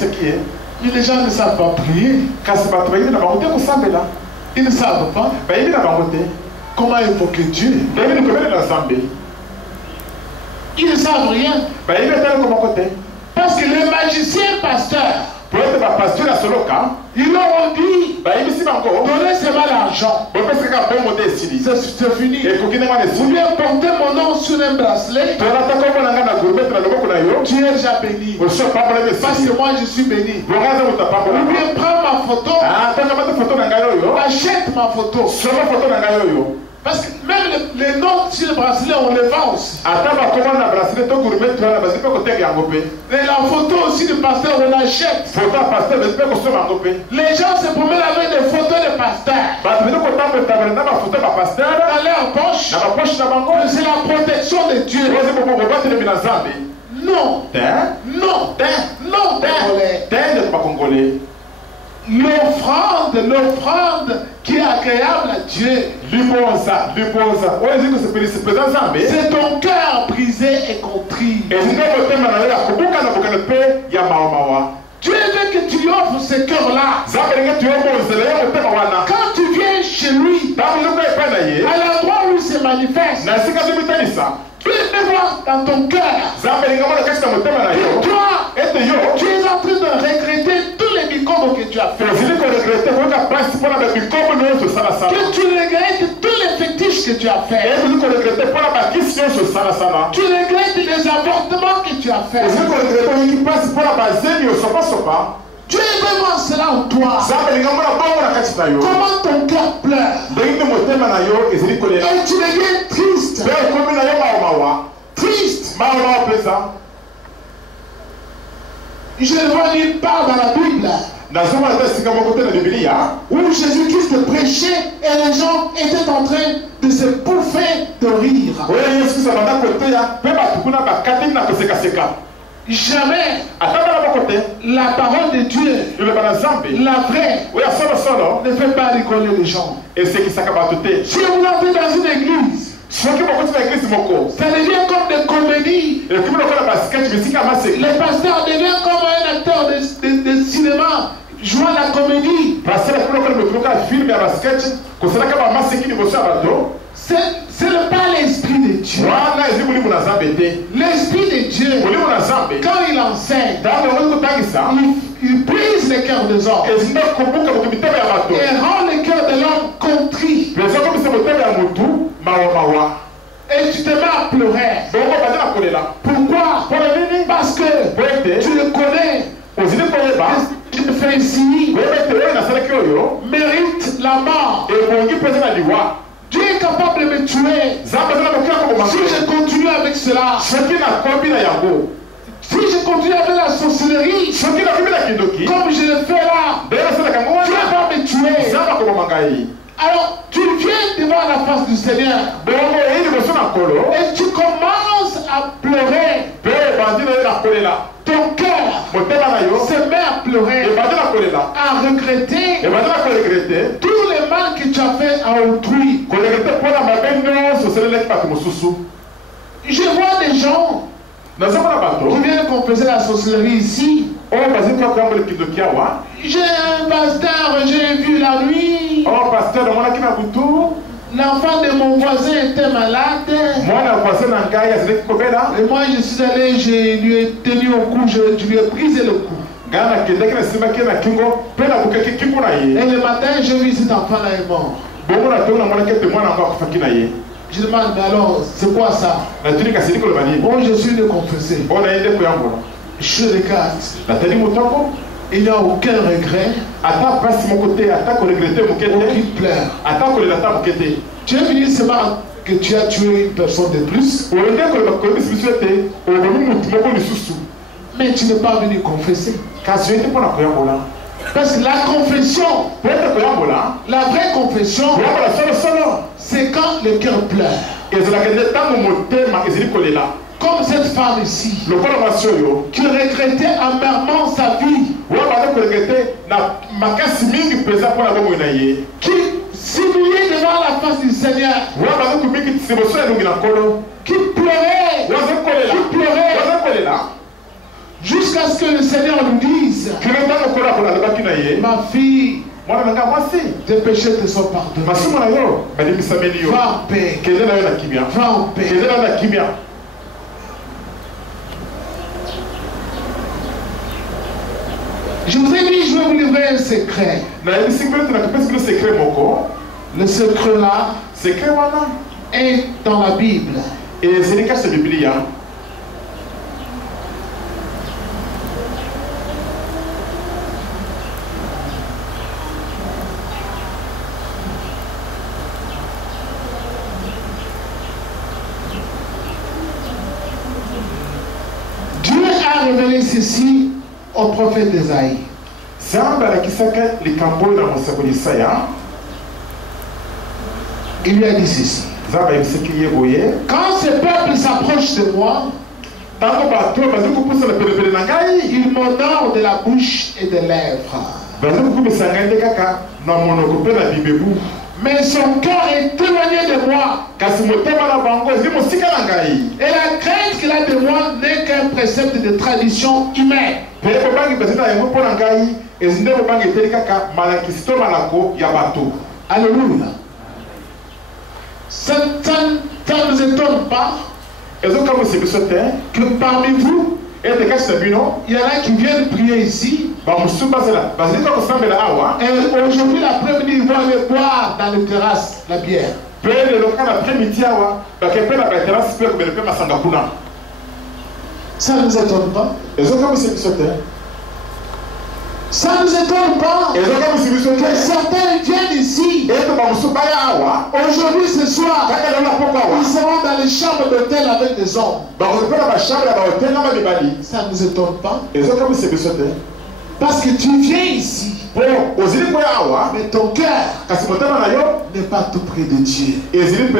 les gens ne savent pas prier. Ils ne savent pas comment invoquer Dieu. Ils ne savent rien. Parce que les magiciens pasteurs, ils leur ont dit, donnez seulement l'argent. C'est fini. Vous lui portez mon nom sur un bracelet. Tu es déjà béni. Parce que moi je suis béni. Ou bien prends ma photo. Achète ma photo. Parce que même les noms sur le bracelet, on les vend aussi. Et la photo aussi du pasteur, on l'achète. Les gens se promènent avec des photos de pasteurs dans leur poche. C'est la protection de Dieu. Non. Congolais. L'offrande qui est agréable à Dieu. C'est ton cœur brisé et contrit. Dieu veut que tu lui offres ce cœur-là. Quand tu viens chez lui, à l'endroit où il se manifeste, Dieu peut voir dans ton cœur. Toi, tu es en train de regretter tous les microbes que tu as fait. Que tu regrettes tous les fétiches que tu as fait. Tu regrettes les avortements que tu as fait. Dieu veut voir cela en toi. Comment ton cœur pleure. Et tu deviens triste. Triste. Je le vois nulle part dans la Bible où Jésus-Christ prêchait et les gens étaient en train de se bouffer de rire. Jamais la parole de Dieu, la vraie, ne fait pas rigoler les gens. Si vous entrez dans une église, ça devient comme des comédies. Les pasteurs deviennent comme un acteur de cinéma jouant la comédie. C'est pas l'esprit de Dieu. L'esprit de Dieu, quand il enseigne, il brise le cœur des hommes et rend le cœur de l'homme contrit. Et tu te mets à pleurer. Pourquoi? Parce que tu le connais. Tu te fais ici, mérite la mort. Dieu est capable de me tuer. Si je continue avec cela, si je continue avec la sorcellerie, comme je le fais là, Dieu va me tuer. Alors tu viens devant la face du Seigneur et tu commences à pleurer. Ton cœur se met à pleurer, à regretter tout le mal que tu as fait à autrui. Je vois des gens qui viennent confesser la sorcellerie ici. J'ai un pasteur, j'ai vu la nuit. L'enfant de mon voisin était malade. Et moi je suis allé, je lui ai tenu au cou, je lui ai brisé le cou. Et le matin, j'ai vu cet enfant-là est mort. Je demande, mais alors, c'est quoi ça? Oh, je suis de confesser. Je regarde. Il n'y a aucun regret. Aucune pleure. Tu es venu seulement que tu as tué une personne de plus. Mais tu n'es pas venu confesser. Parce que la confession, la vraie confession, c'est quand le cœur pleure. Comme cette femme ici, qui regrettait amèrement sa vie, qui s'humiliait devant la face du Seigneur, qui pleurait, jusqu'à ce que le Seigneur nous dise, ma fille, tes péchés te sont pardonnés. Va en paix. Va en paix. Je vous ai dit, je vais vous livrer un secret. Le secret là est dans la Bible. Dieu a révélé ceci au prophète Esaïe. Il lui a dit ceci. Quand ce peuple s'approche de moi, il m'honore de la bouche et des lèvres, mais son cœur est éloigné de moi. Et la crainte qu'il a de moi n'est qu'un précepte de tradition humaine. Alléluia. Ça ne nous étonne pas que parmi vous, il y en a qui viennent prier ici. Et aujourd'hui, l'après-midi, ils vont aller boire dans les terrasses la bière. Ça ne nous étonne pas. Ça ne nous étonne pas que certains viennent ici. Aujourd'hui, ce soir, ils seront dans les chambres d'hôtel avec des hommes. Ça ne nous étonne pas. Parce que tu viens ici. Mais ton cœur n'est pas tout près de Dieu. C'est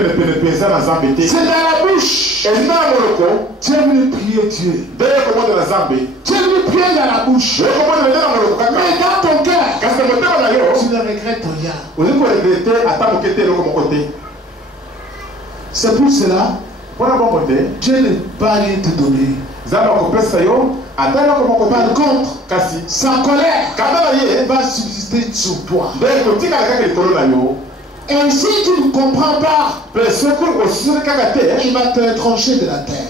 dans la bouche. Tu aimes lui prier Dieu. Tu aimes lui prier dans la bouche. Mais dans ton cœur, tu ne regrettes rien. C'est pour cela Dieu ne va rien te donner. Par contre, sa colère va subsister sur toi. Et si tu ne comprends pas, il va te trancher de la terre.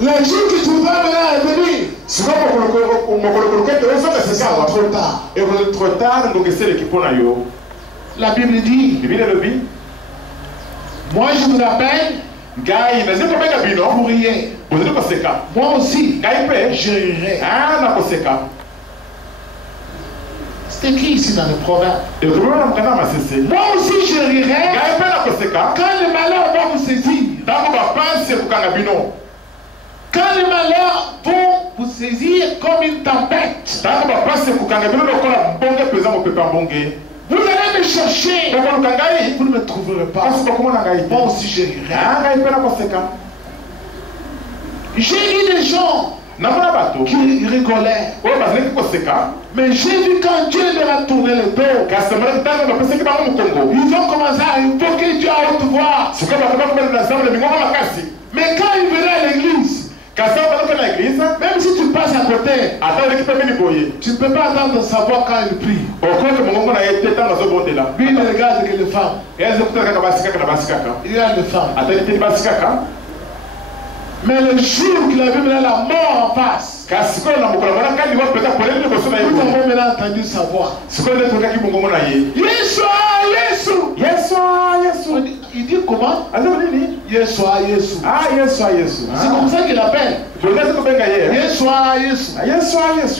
Les jours que tu vas venir, c'est trop tard. La Bible dit, moi je vous appelle pour rire. Moi aussi, je rirai. C'est écrit ici dans le proverbe. Moi aussi je rirai quand le malheur va vous saisir. Quand les malheurs vont vous saisir comme une tempête. Vous allez me chercher. Vous ne me trouverez pas. Moi aussi je rirai. J'ai vu des gens qui rigolaient. Mais j'ai vu quand Dieu leur a tourné le dos, ils ont commencé à invoquer Dieu à haute voix. Mais quand ils venaient à l'église, même si tu passes à côté, tu ne peux pas attendre de savoir quand il prie. Lui, il ne regarde que les femmes. Il regarde les femmes. Mais le jour qu'il a vu la mort en face, nous avons maintenant entendu sa voix. Il dit comment? Yeshua. C'est comme ça qu'il appelle. Yeshua.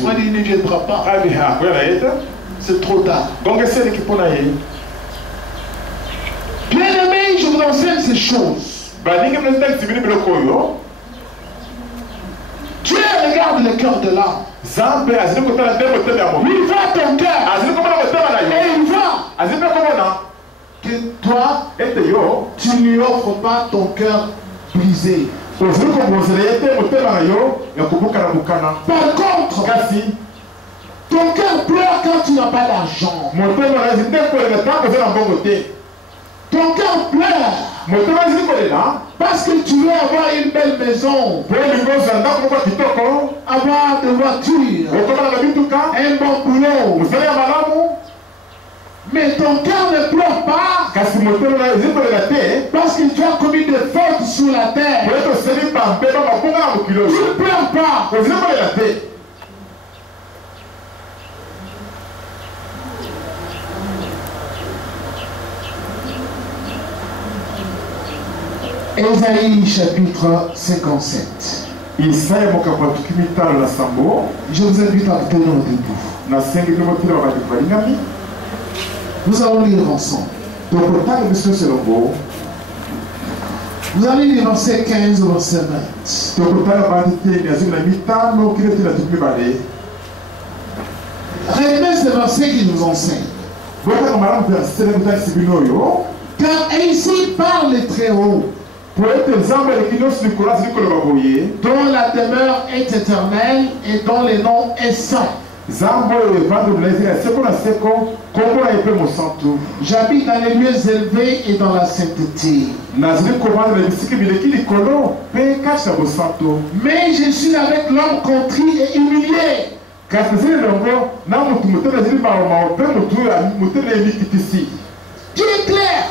Moi, il ne viendra pas. C'est trop tard. Bien aimé, je vous enseigne ces choses. Dieu regarde regarde le cœur de l'homme. Zambe azili kotala nde motema ya moto. Il voit ton cœur. Azili komona motema na yo. Et il voit Azili mpe komona que toi, ete yo tu ne lui offres pas ton cœur brisé. ozili kobonzela ye te motema na yo ya kobukana bukana. Par contre, Kasi ton cœur pleure quand tu n'as pas d'argent. motema na ezili nde kolela ntango oza na mbongo te. Ton cœur pleure motema ezili kolela parce que tu veux avoir une belle maison, po olingi ozala ndako moko ya kitoko, avoir des voitures, okomana na bituka, un bon boulot. mosala ya malamu. Mais ton cœur ne pleure pas Kasi motema na ezili kolela te parce que tu as commis des fautes sur la po terre. ete osali bambe bamabonga na mokili Tu oyo. ne pleures pas. ozili kolela te. Ésaïe chapitre 57. Isaya mokambo ya tuki mitano na sambo. Je vous invite à tenir debout. nasengi mpe motila babandi balingami. Nous allons lire ensemble. tokotanga biso selongo. Vous allez lire verset 15 au verset 20. tokotanga bandi te na zomi na mitano kino te na tuki mibale. Retenez ce verset qui nous enseigne. botanga malamu verset na mitangisi bino oyo. Car ainsi parle le Très-Haut, po ete nzambe eleki nyonso likolo azali koloba boye. dont la demeure est éternelle et dont le nom est saint. nzambe oyo evandelo na ye ya seko na seko kombo na ye mpe mosantu. J'habite dans les lieux élevés et dans la sainteté. nazali kovanda na bisika bileki likolo mpe kati na mosantu. Mais je suis avec l'homme contrit et humilié, kasi ezali elongo na motu motema ezali maomao mpe motema ye mikitisi. qui est clair,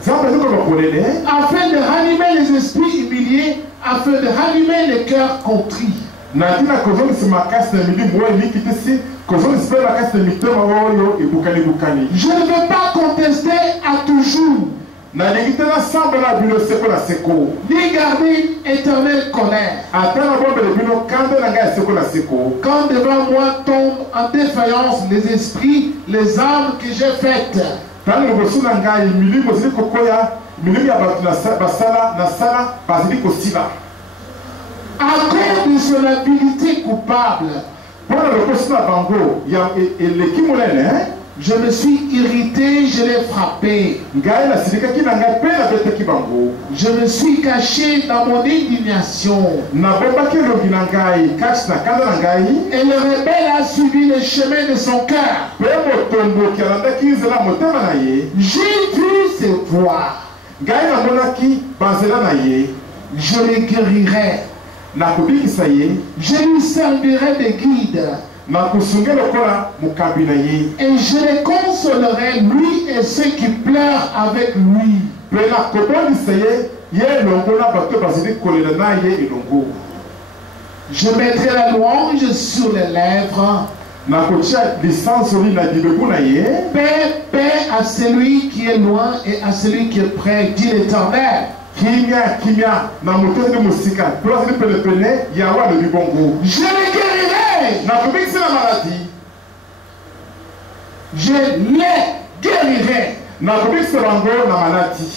nzambe azali koloba polele afin de ranimer les esprits humiliés, afin de ranimer les cœurs contrits. natina kozongisa makasi na milimo oyo mikitisi kozongisa mpe makasi na mitema oyo ebukani-bukani. Je ne veux pas contester à toujours, nalingi te nasambela bino seko na seko ni garder une éternelle colère. ata nabombele bino kanda na ngai ya seko na seko. Quand devant moi tombent en défaillance les esprits, les âmes que j'ai faites, ntango liboso na ngai milimo ezali kokoya, milimo ya bato nasala bazali kosila à cause de son habileté coupable, mpo na lokosi na bango ya eleki monene. je me suis irrité, je l'ai frappé. ngai nasilikaki na ngai mpe nabetaki bango. Je me suis caché dans mon indignation. nabombaki elongi na ngai kati na kanda na ngai. Et le rebelle a suivi le chemin de son cœur. mpe motomboki alandaki nzela motema na ye. J'ai vu ses voies. ngai namonaki banzela na ye. Je le guérirai. nakobikisa ye. Je lui servirai de guide. nakosunge lokola mokambi na ye. Et je le consolerai, lui et ceux qui pleurent avec lui. mpe nakobondisa ye ye elongo na bato bazali kolela na ye elongo. Je mettrai la louange sur les lèvres. nakotia lisansoli na bibebu na ye. Paix, paix à celui qui est loin et à celui qui est près, dit l'Éternel. kimia na moto ezali mosika mpe azali penepene yawe alobi bongo. Je le guérirai. nakobikisa na maladi. Je les guérirai. nakobikisa bango na maladi.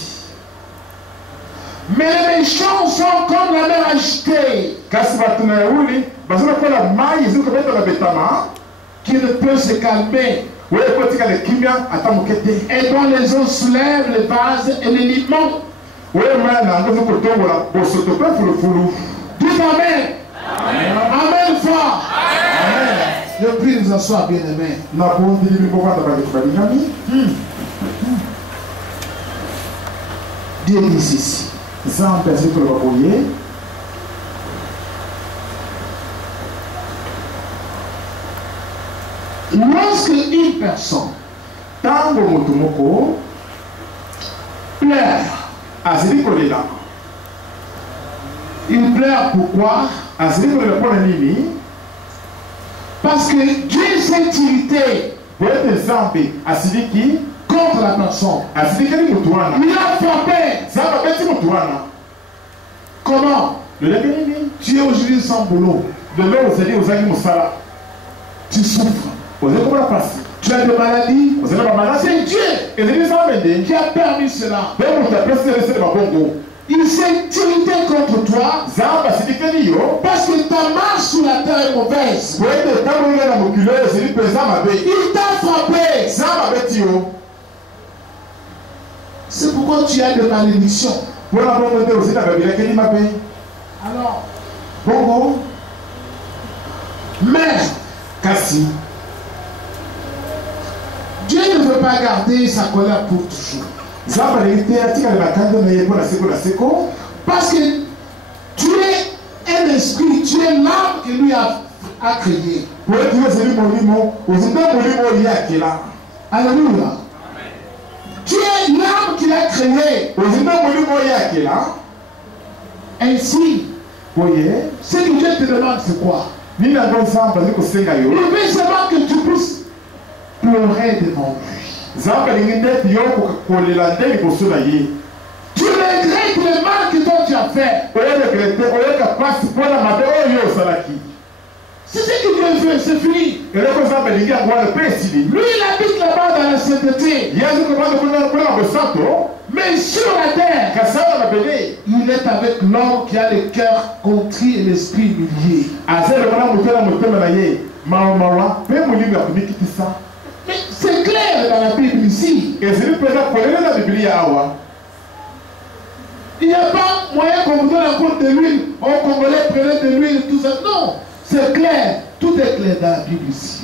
Mais les méchants sont comme la mer agitée, kasi bato na yauli bazali kola mai ezali kobeta babetama qui ne peut se calmer, oyo ekotikala kimia ata moke te. et dont les eaux soulèvent les vases et les limons. oyo mai na yango ezali kotombola bosoto mpe fulufulu. Dites Amen. Amen fort. Je prie de vous asseoir, bien-aimés. nabondeli bino bana bato balingami. Dieu dit ceci. nzambe azali koloba boye. Lorsque une personne ntango moto moko pleure, azali kolela, il pleure pourquoi? azali kolela mpo na nini? Parce que Dieu s'est irrité po ete nzambe asiliki contre la personne. asilikeli motu wana. Il a frappé. nzambe abeti motu wana. Comment? lolenge nini? Tu es aujourd'hui sans boulot. lelo ozali ozalaki mosala, Tu souffres. ozali komona pasi, Tu as des maladies. ozali na bamaladi. C'est Dieu ezali nzambe nde qui a permis cela. mpe moto apesi elesele mabongo. Il s'est irrité contre toi parce que ta marche sur la terre est mauvaise. Il t'a frappé. C'est pourquoi tu as des malédictions. Alors, bon, mais Dieu ne veut pas garder sa colère pour toujours. Parce que tu es un esprit, tu es l'âme que lui a créé. Alléluia. Tu es l'âme qu'il a créé. Ainsi, ce que Dieu te demande, c'est quoi? Il veut seulement que tu puisses pleurer devant lui. Tu regrettes le mal que toi tu as fait. C'est ce que Dieu veut, c'est fini. Lui, il habite là-bas dans la sainteté. Mais sur la terre, il est avec l'homme qui a le cœur contrit et l'esprit humilié. Mais c'est clair dans la Bible ici. Il n'y a pas moyen qu'on vous donne un coup de l'huile. Au Congolais, prenez de l'huile, tout ça. Non, c'est clair. Tout est clair dans la Bible ici.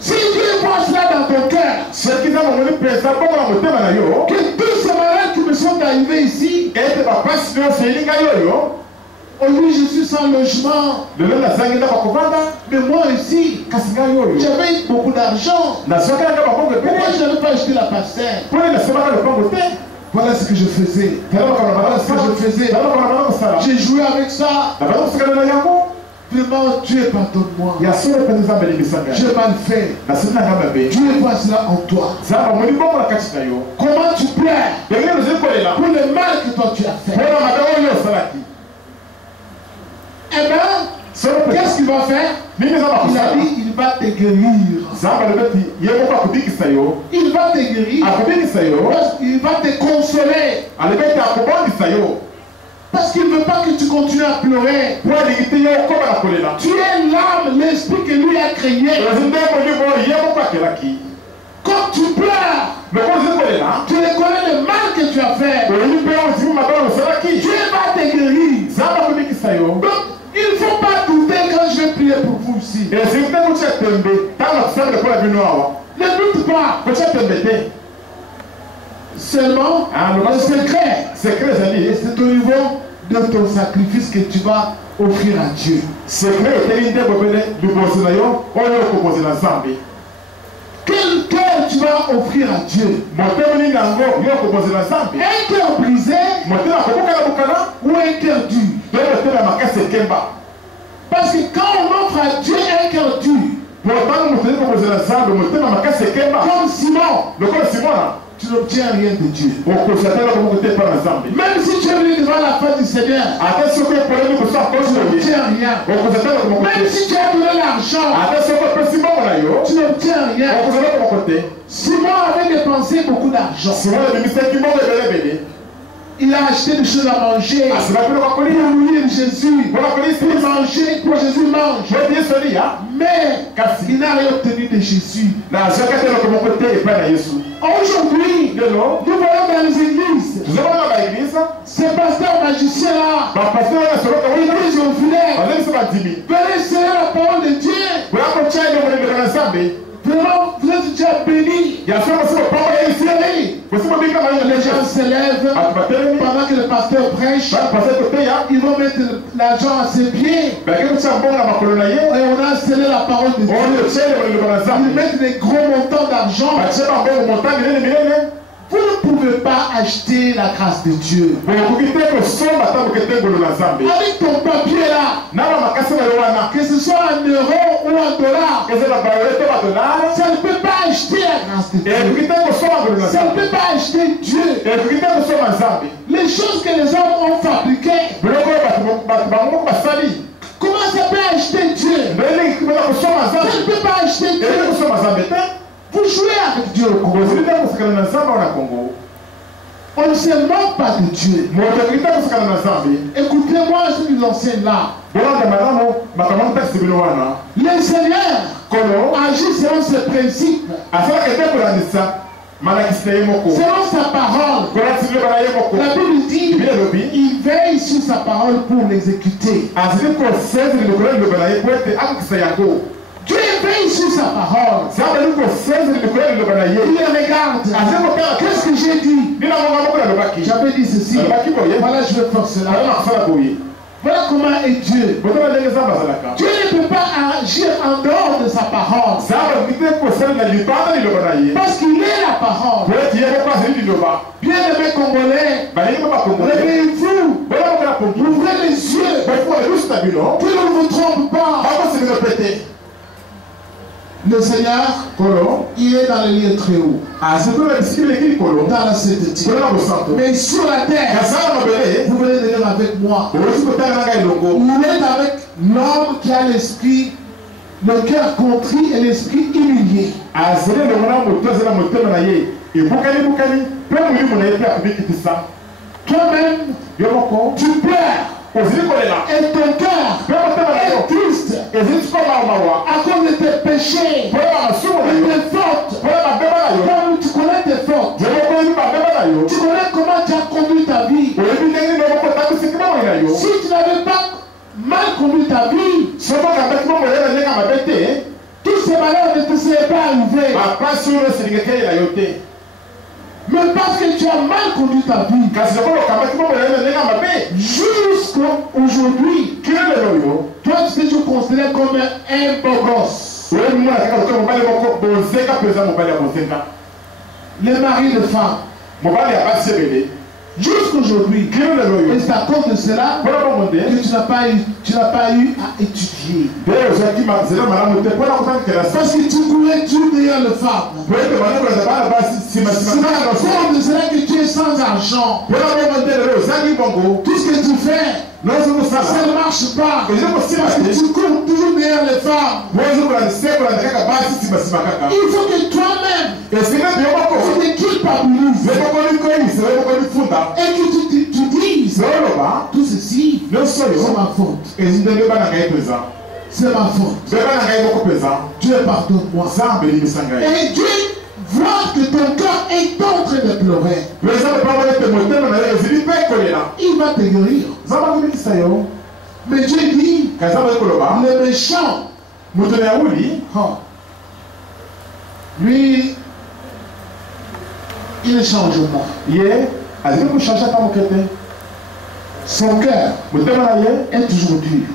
Si Dieu voit cela dans ton cœur, que tous ces malades qui me sont arrivés ici, aujourd'hui je suis sans logement, mais moi ici, j'avais beaucoup d'argent. Pourquoi je n'avais pas acheté la parcelle? Voilà ce que je faisais. J'ai joué avec ça. Vraiment, Dieu pardonne-moi. J'ai mal fait. Dieu voit cela en toi. Comment tu pleures pour le mal que toi tu as fait. Eh bien, qu'est-ce qu'il va faire? Il a dit, il va te guérir. Il va te guérir. Il va te consoler. Parce qu'il ne veut pas que tu continues à pleurer. Tu es l'âme, l'esprit que lui a créé. Quand tu pleures, tu reconnais le mal que tu as fait. Dieu va te guérir. Donc, il ne faut pas douter quand je vais prier pour vous ici. Ne doute pas. Seulement, le secret, c'est au niveau de ton sacrifice que tu vas offrir à Dieu. Quel cœur tu vas offrir à Dieu? Un cœur brisé ou un cœur dur? Parce que quand on offre à Dieu un cœur dur, comme Simon, tu n'obtiens rien de Dieu. Même si tu es venu devant la face du Seigneur, tu n'obtiens rien. Même si tu as donné l'argent, tu n'obtiens rien. Simon avait dépensé beaucoup d'argent. Il a acheté des choses à manger pour nourrir Jésus. Pour manger, pour Jésus mange. Mais il n'a rien obtenu de Jésus. Aujourd'hui, nous voyons dans les églises, ces pasteurs magiciens là, ils disent aux fidèles, venez serrer la parole de Dieu. Vraiment, vous êtes déjà bénis. Les gens se lèvent pendant que le pasteur prêche. Ils vont mettre l'argent à ses pieds. Et on a scellé la parole de Dieu. Ils mettent des gros montants d'argent. Vous ne pouvez pas acheter la grâce de Dieu. Avec ton papier là, que ce soit en euros ou en dollars, ça ne peut pas acheter la grâce de Dieu. Ça ne peut pas acheter Dieu. Les choses que les hommes ont fabriquées, comment ça peut acheter Dieu? Ça ne peut pas acheter Dieu. Vous jouez avec Dieu au Congo. On ne se moque pas de Dieu. Écoutez-moi, je vous enseigne là. Le Seigneur agit selon ce principe. Selon sa parole. La Bible dit il veille sur sa parole pour l'exécuter. Dieu veille sur sa parole. Il regarde. Qu'est-ce que j'ai dit? J'avais dit ceci. Voilà, je vais faire cela. Voilà comment est Dieu. Dieu ne peut pas agir en dehors de sa parole. Parce qu'il est la parole. Bien-aimé Congolais, réveillez-vous. Ouvrez les yeux. Dieu ne vous trompe pas. Le Seigneur, il est dans les lieux très hauts. Dans la sainteté. Mais sur la terre, vous venez de lire avec moi. Il est avec l'homme qui a l'esprit, le cœur contrit et l'esprit humilié. Toi-même, tu pleures. Et ton cœur est triste à cause de tes péchés, de tes fautes. Comme tu connais tes fautes, tu connais comment tu as conduit ta vie. Si tu n'avais pas mal conduit ta vie, tous ces malheurs ne te seraient pas arrivés. Mais parce que tu as mal conduit ta vie, jusqu'à aujourd'hui, toi tu te considères comme un beau gosse. Les maris de femmes, jusqu'aujourd'hui, et c'est à cause de cela que tu n'as pas eu à étudier. Parce que tu courais tout derrière le femme. C'est à cause de cela que tu es sans argent. Tout ce que tu fais, ça ne marche pas. Parce que tu cours toujours derrière les femmes. Il faut que toi-même, tu te culpabilises. Et que tu dises, tout ceci, c'est ma faute. C'est ma faute. Dieu pardonne-moi. Et Dieu voit que ton cœur est en train de pleurer. Il va te guérir. Mais Dieu dit, le méchant, lui, il ne change pas. Son cœur est toujours dur.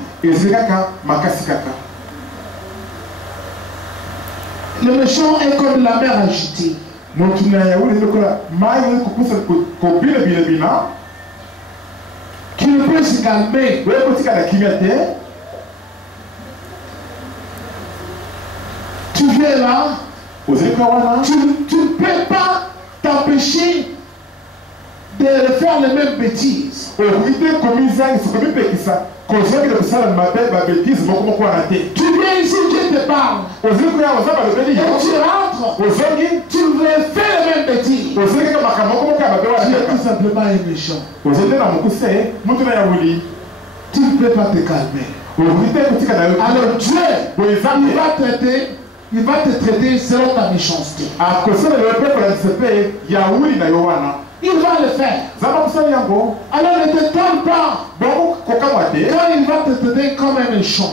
Le méchant est comme la mer agitée. Qui ne peut se calmer. Tu viens là, tu ne peux pas t'empêcher de faire les mêmes bêtises. Tu viens ici, Dieu te parle. Et tu rentres, tu veux faire les mêmes bêtises. Tu es tout simplement un méchant. Tu ne peux pas te calmer. Alors Dieu, il va te traiter selon ta méchanceté. Il va le faire. Alors ne te trompe pas. Quand il va te traiter comme un méchant.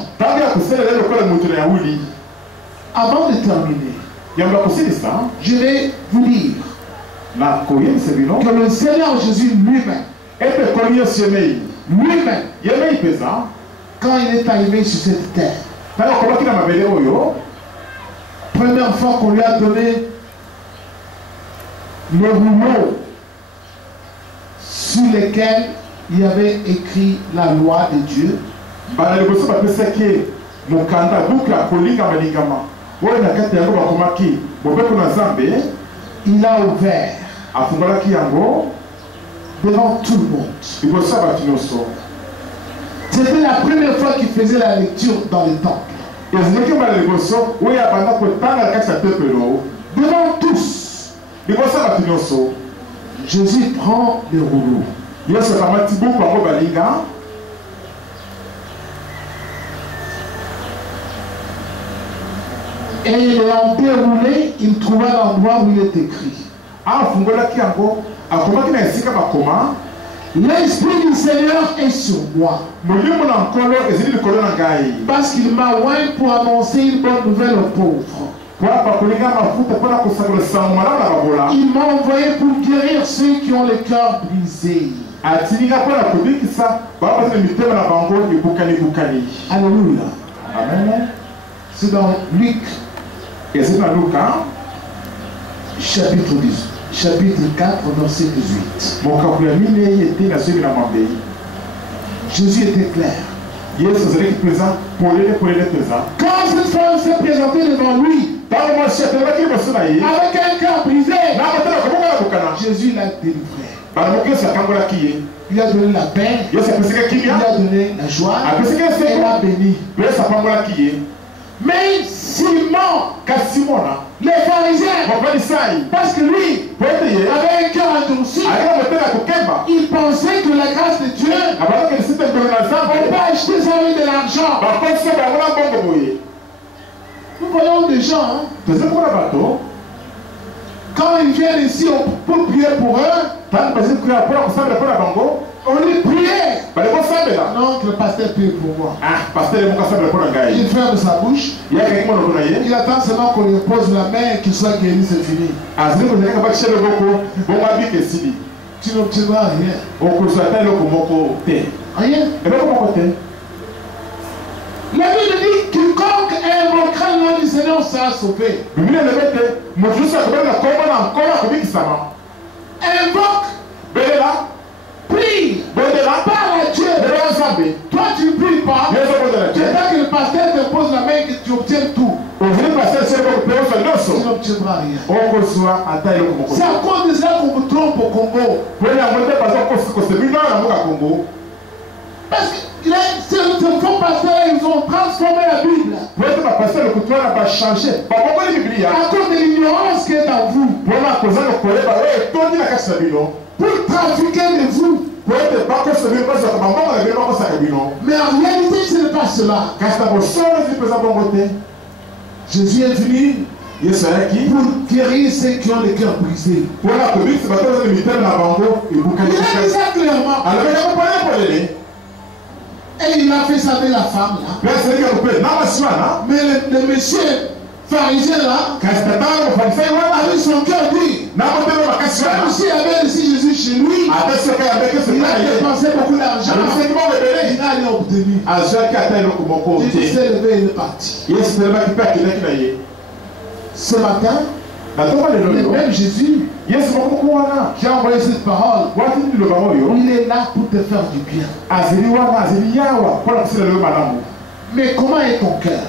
Avant de terminer, je vais vous dire que le Seigneur Jésus lui-même, quand il est arrivé sur cette terre, première fois qu'on lui a donné le rouleau sur lesquels il y avait écrit la loi de Dieu, il a ouvert devant tout le monde. C'était la première fois qu'il faisait la lecture dans le temple. Devant tous, Jésus prend le rouleau. Et il l'a déroulé, il trouva l'endroit où il est écrit. L'Esprit du Seigneur est sur moi. Parce qu'il m'a oint pour annoncer une bonne nouvelle aux pauvres. Il m'a envoyé pour guérir ceux qui ont le cœur brisé. Alléluia. Amen. C'est dans Luc, chapitre 10. Chapitre 4, verset 18. Jésus était clair. Quand cette femme s'est présentée devant lui, avec un cœur brisé, Jésus l'a délivré. Il a donné la paix, il a donné la joie, et l'a béni. Mais Simon, les pharisiens, parce que lui avait un cœur endurci, il pensait que la grâce de Dieu, on peut acheter ça avec de l'argent. Nous voyons des gens, quand ils viennent ici pour prier pour eux, on les priait. Non, que le pasteur prie pour moi. Il ferme sa bouche. Il attend seulement qu'on lui pose la main et qu'il soit guéri, c'est fini. Tu n'obtiendras rien. Rien. La Bible dit quiconque invoquera le nom du Seigneur sera sauvé. Invoque. Prie. Parle à Dieu. Toi tu ne pries pas. Tu attends que le pasteur te pose la main et que tu obtiennes tout. Tu n'obtiendras rien. C'est à cause de ça qu'on vous trompe au Congo. Parce que ces faux pasteurs, ils ont transformé la Bible. À cause de l'ignorance qui est en vous. Pour trafiquer de vous. Mais en réalité, ce n'est pas cela. Jésus est venu pour guérir ceux qui ont le cœur brisé. Il a dit ça clairement. Et il a fait savoir la femme là. Mais le monsieur pharisien là, avec son cœur dit, même s'il avait laissé Jésus chez lui, il a dépensé beaucoup d'argent, il n'a rien obtenu. Jésus s'est levé et il est parti. Ce matin, le même Jésus qui a envoyé cette parole, il est là pour te faire du bien. Mais comment est ton cœur?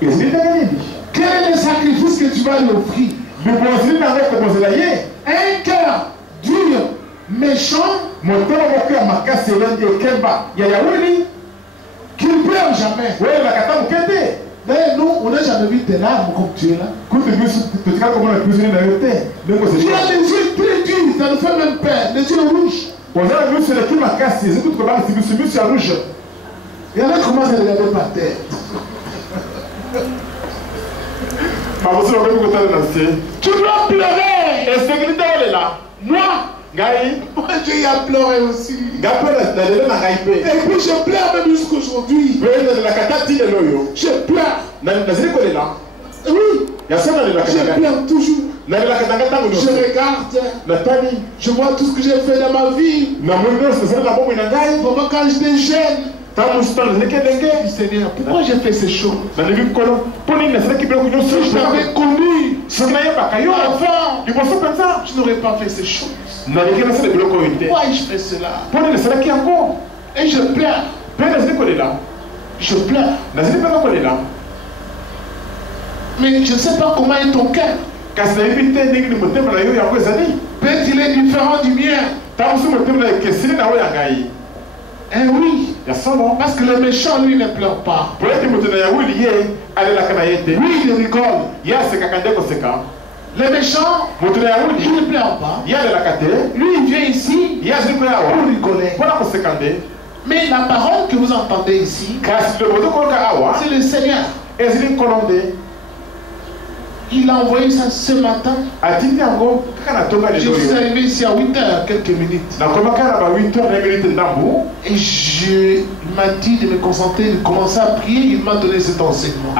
Quel est le sacrifice que tu vas lui offrir? Un cœur dur, méchant, qui ne pleure jamais. D'ailleurs, nous, on n'a jamais vu tes larmes comme tu es là. Tu as les yeux très durs, ça nous fait même peur. Les yeux rouges. Il y en a qui commencent à regarder par terre. Tu dois pleurer. Moi, Dieu y a pleuré aussi. Et puis je pleure même jusqu'aujourd'hui. Je pleure. Oui. Je pleure toujours. Je regarde. Je vois tout ce que j'ai fait dans ma vie. Comment quand j'étais jeune. Seigneur, pourquoi j'ai fait ces choses? Si je t'avais connu avant, je n'aurais pas fait ces choses. Pourquoi je fais cela? Et je pleure. Je pleure. Mais je ne sais pas comment est ton cœur. Peut-être qu'il est différent du mien. Eh oui, parce que le méchant, lui, ne pleure pas. Lui, il rigole. Le méchant, il ne pleure pas. Lui, il vient ici pour rigoler. Mais la parole que vous entendez ici, c'est le Seigneur. Il a envoyé ça ce matin. Je suis arrivé ici à 8h, quelques minutes. Et il m'a dit de me concentrer, de commencer à prier. Il m'a donné cet enseignement.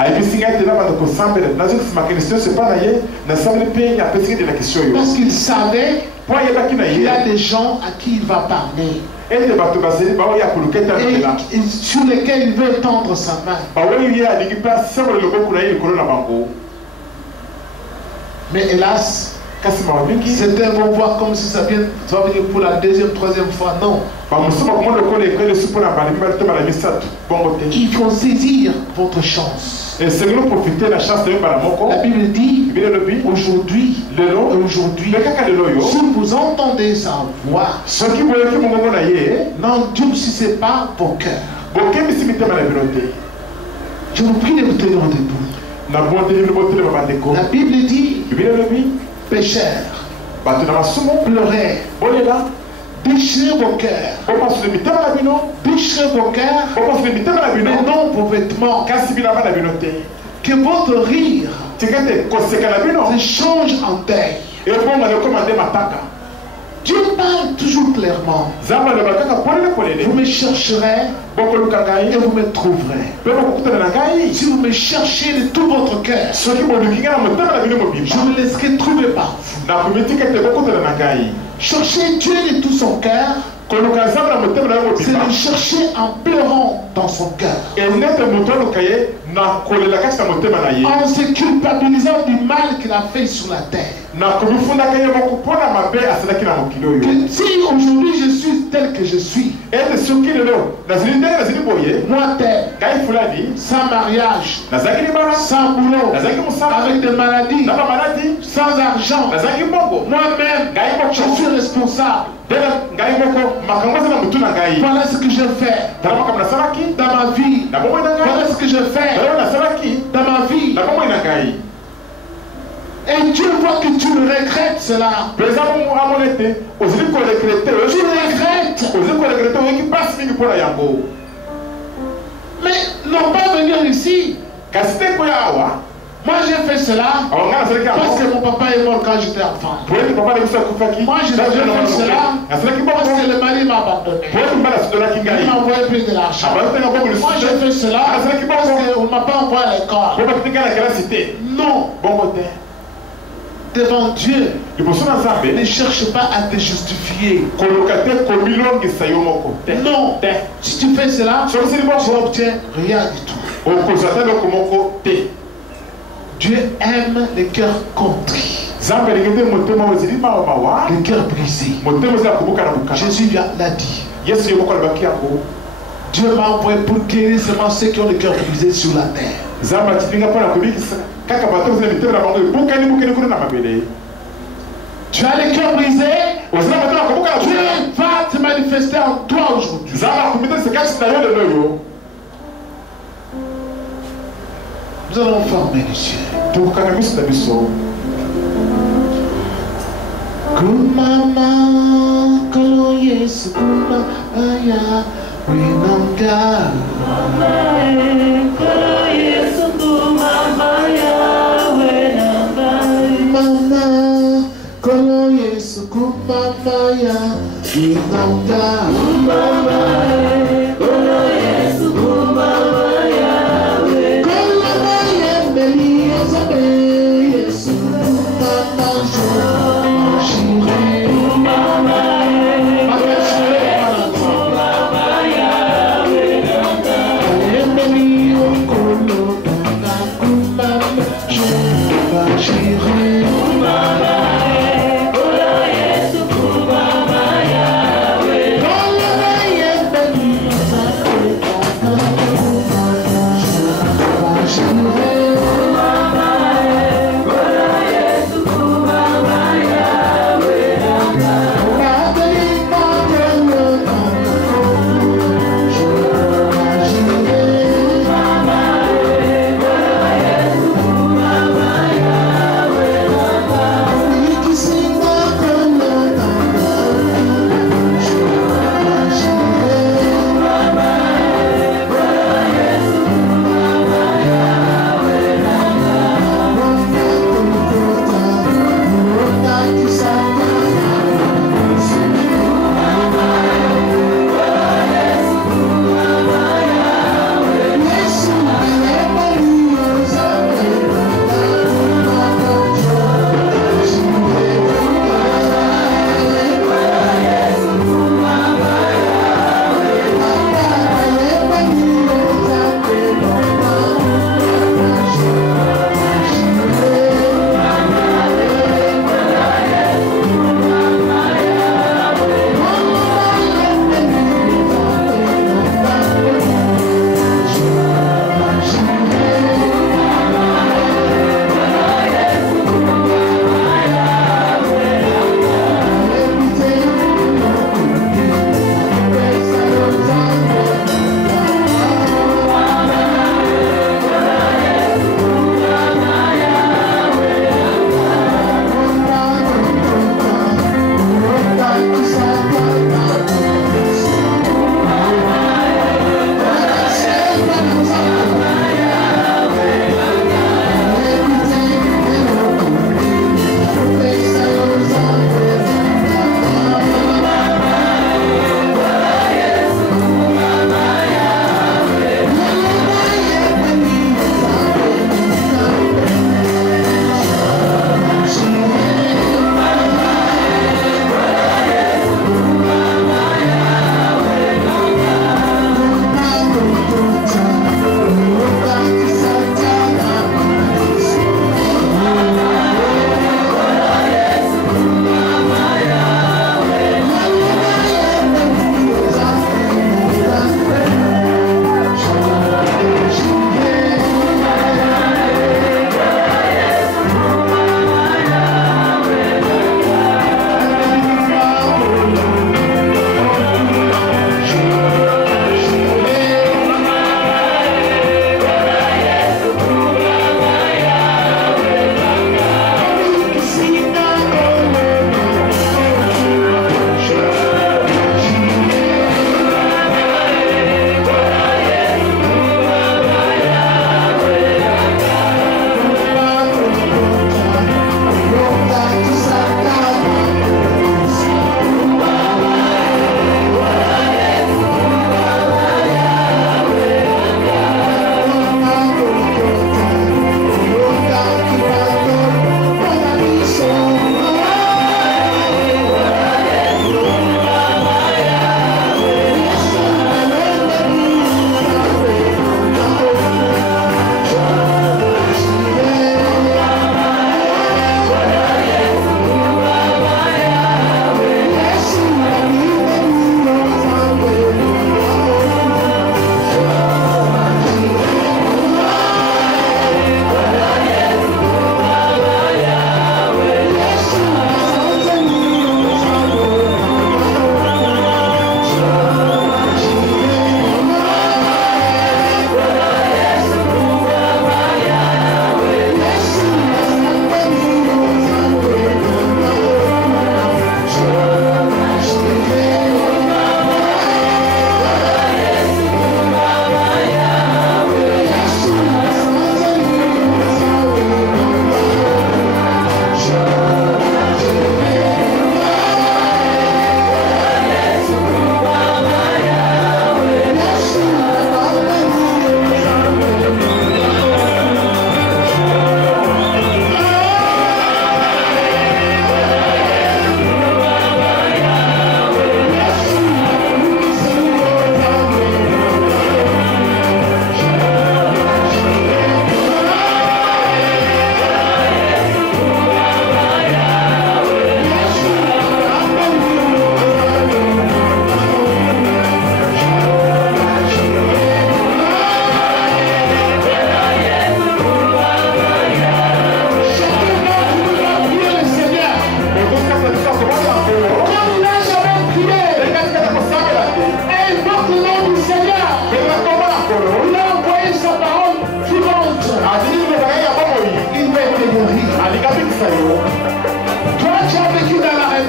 Parce qu'il savait qu'il y a des gens à qui il va parler. Et sur lesquels il veut tendre sa main. Mais hélas, certains vont voir comme si ça va venir pour la deuxième, troisième fois. Non. Il faut saisir votre chance. La Bible dit aujourd'hui, si vous entendez sa voix, n'endurcissez pas vos cœurs. Je vous prie de vous tenir debout. La Bible dit pécheurs, pleurez, déchirez vos cœurs, déchirez vos cœurs, mais non vos vêtements, que votre rire se change en deuil. Dieu parle toujours clairement. Vous me chercherez et vous me trouverez. Si vous me cherchez de tout votre cœur, je me laisserai trouver par vous. Chercher Dieu de tout son cœur, c'est le chercher en pleurant dans son cœur, en se culpabilisant du mal qu'il a fait sur la terre. Que si aujourd'hui je suis tel que je suis, moi tel, sans mariage, sans boulot, avec des maladies, sans argent, moi-même je suis responsable. Voilà ce que je fais dans ma vie. Voilà ce que je fais dans ma vie. Et Dieu voit que tu regrettes cela. Tu regrettes. Mais non pas venir ici. Moi j'ai fait cela parce que mon papa est mort quand j'étais enfant. Moi j'ai fait cela parce que le mari m'a abandonné. Il m'a envoyé plus de l'argent. Moi j'ai fait cela parce qu'on ne m'a pas envoyé à l'école. Non. Devant Dieu, ne cherche pas à te justifier. Non. Si tu fais cela, tu n'obtiens rien du tout. Dieu aime les cœurs contris, les cœurs brisés. Jésus l'a dit. Dieu m'a envoyé pour guérir seulement ceux qui ont le cœur brisé sur la terre. Tu as le cœur brisé, Dieu va te manifester en toi aujourd'hui. Nous allons fermer les yeux. Kumama kalo Yesu kumaya winanga. Kalo Yesu kumaya winanga. Mama kalo Yesu kumaya winanga. Mama kalo Yesu kumaya winanga. Yesu mama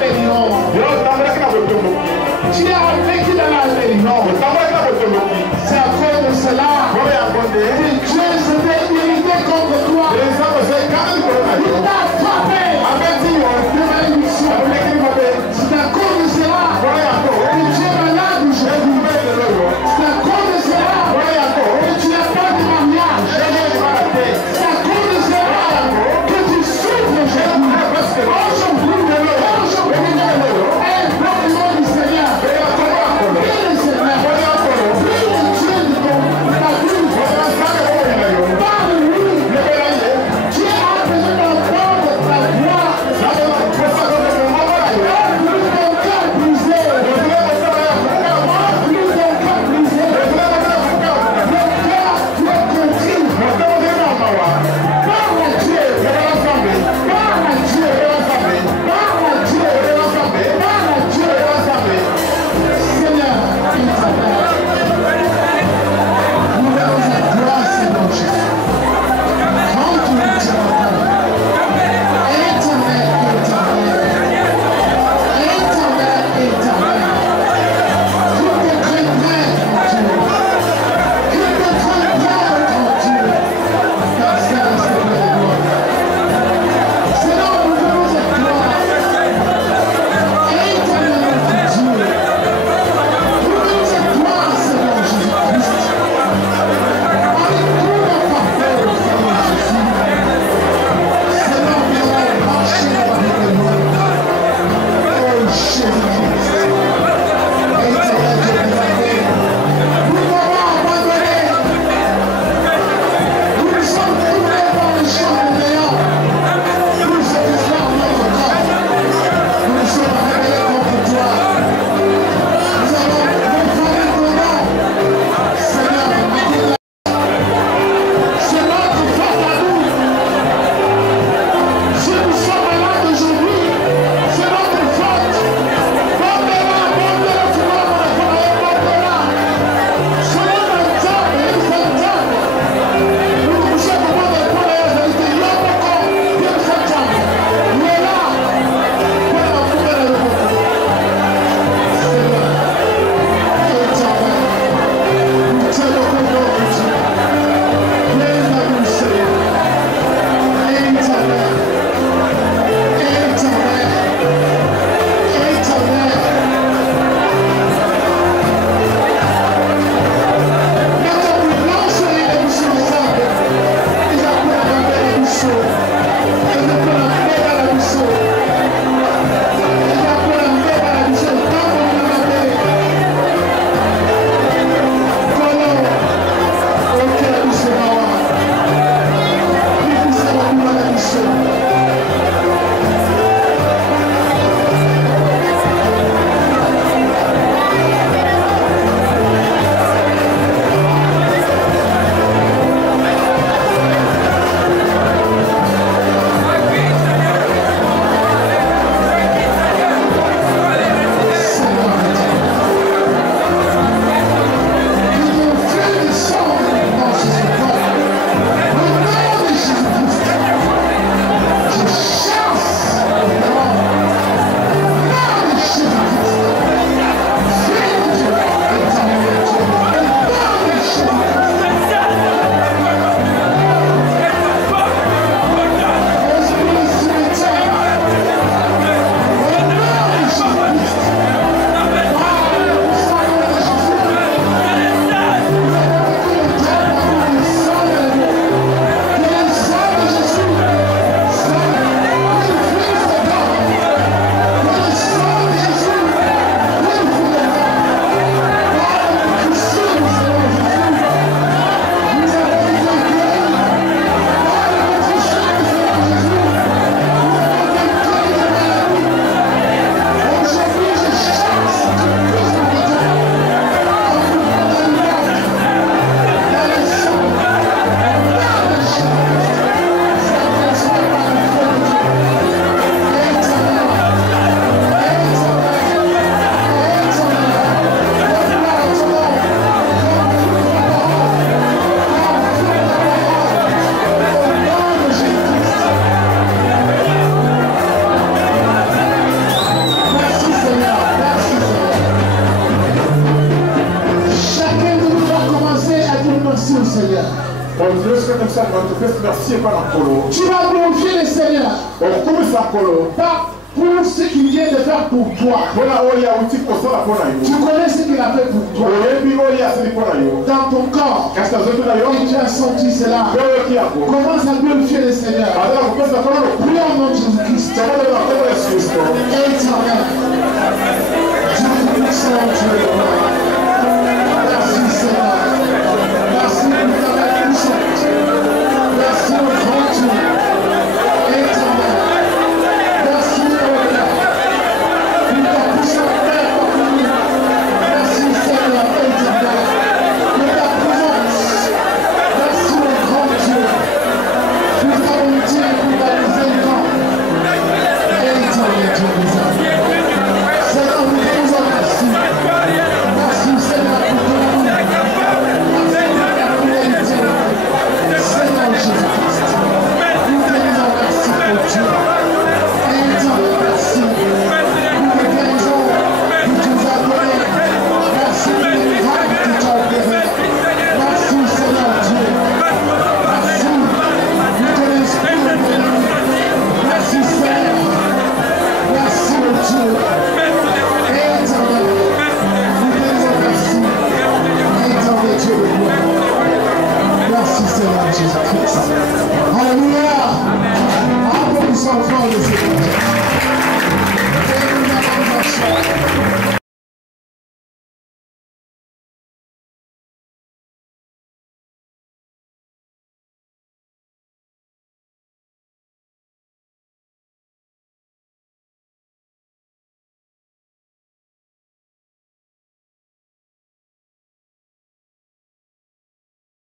rébellion. Tu as vécu dans la rébellion. C'est à cause de cela que Dieu s'était irrité contre toi. Il t'a frappé de malédiction. C'est à cause de cela que tu es malade aujourd'hui. C'est à cause de cela que tu n'as pas de mariage. C'est à cause de cela que tu souffres aujourd'hui. Aujourd'hui, un nom du Seigneur. Et le Seigneur. Tu vas glorifier le Seigneur. Pas pour ce qu'il vient de faire pour toi. Tu connais ce qu'il a fait pour toi. Dans ton corps. Et tu as senti cela. Commence à glorifier le Seigneur. Prie au nom de Jésus-Christ.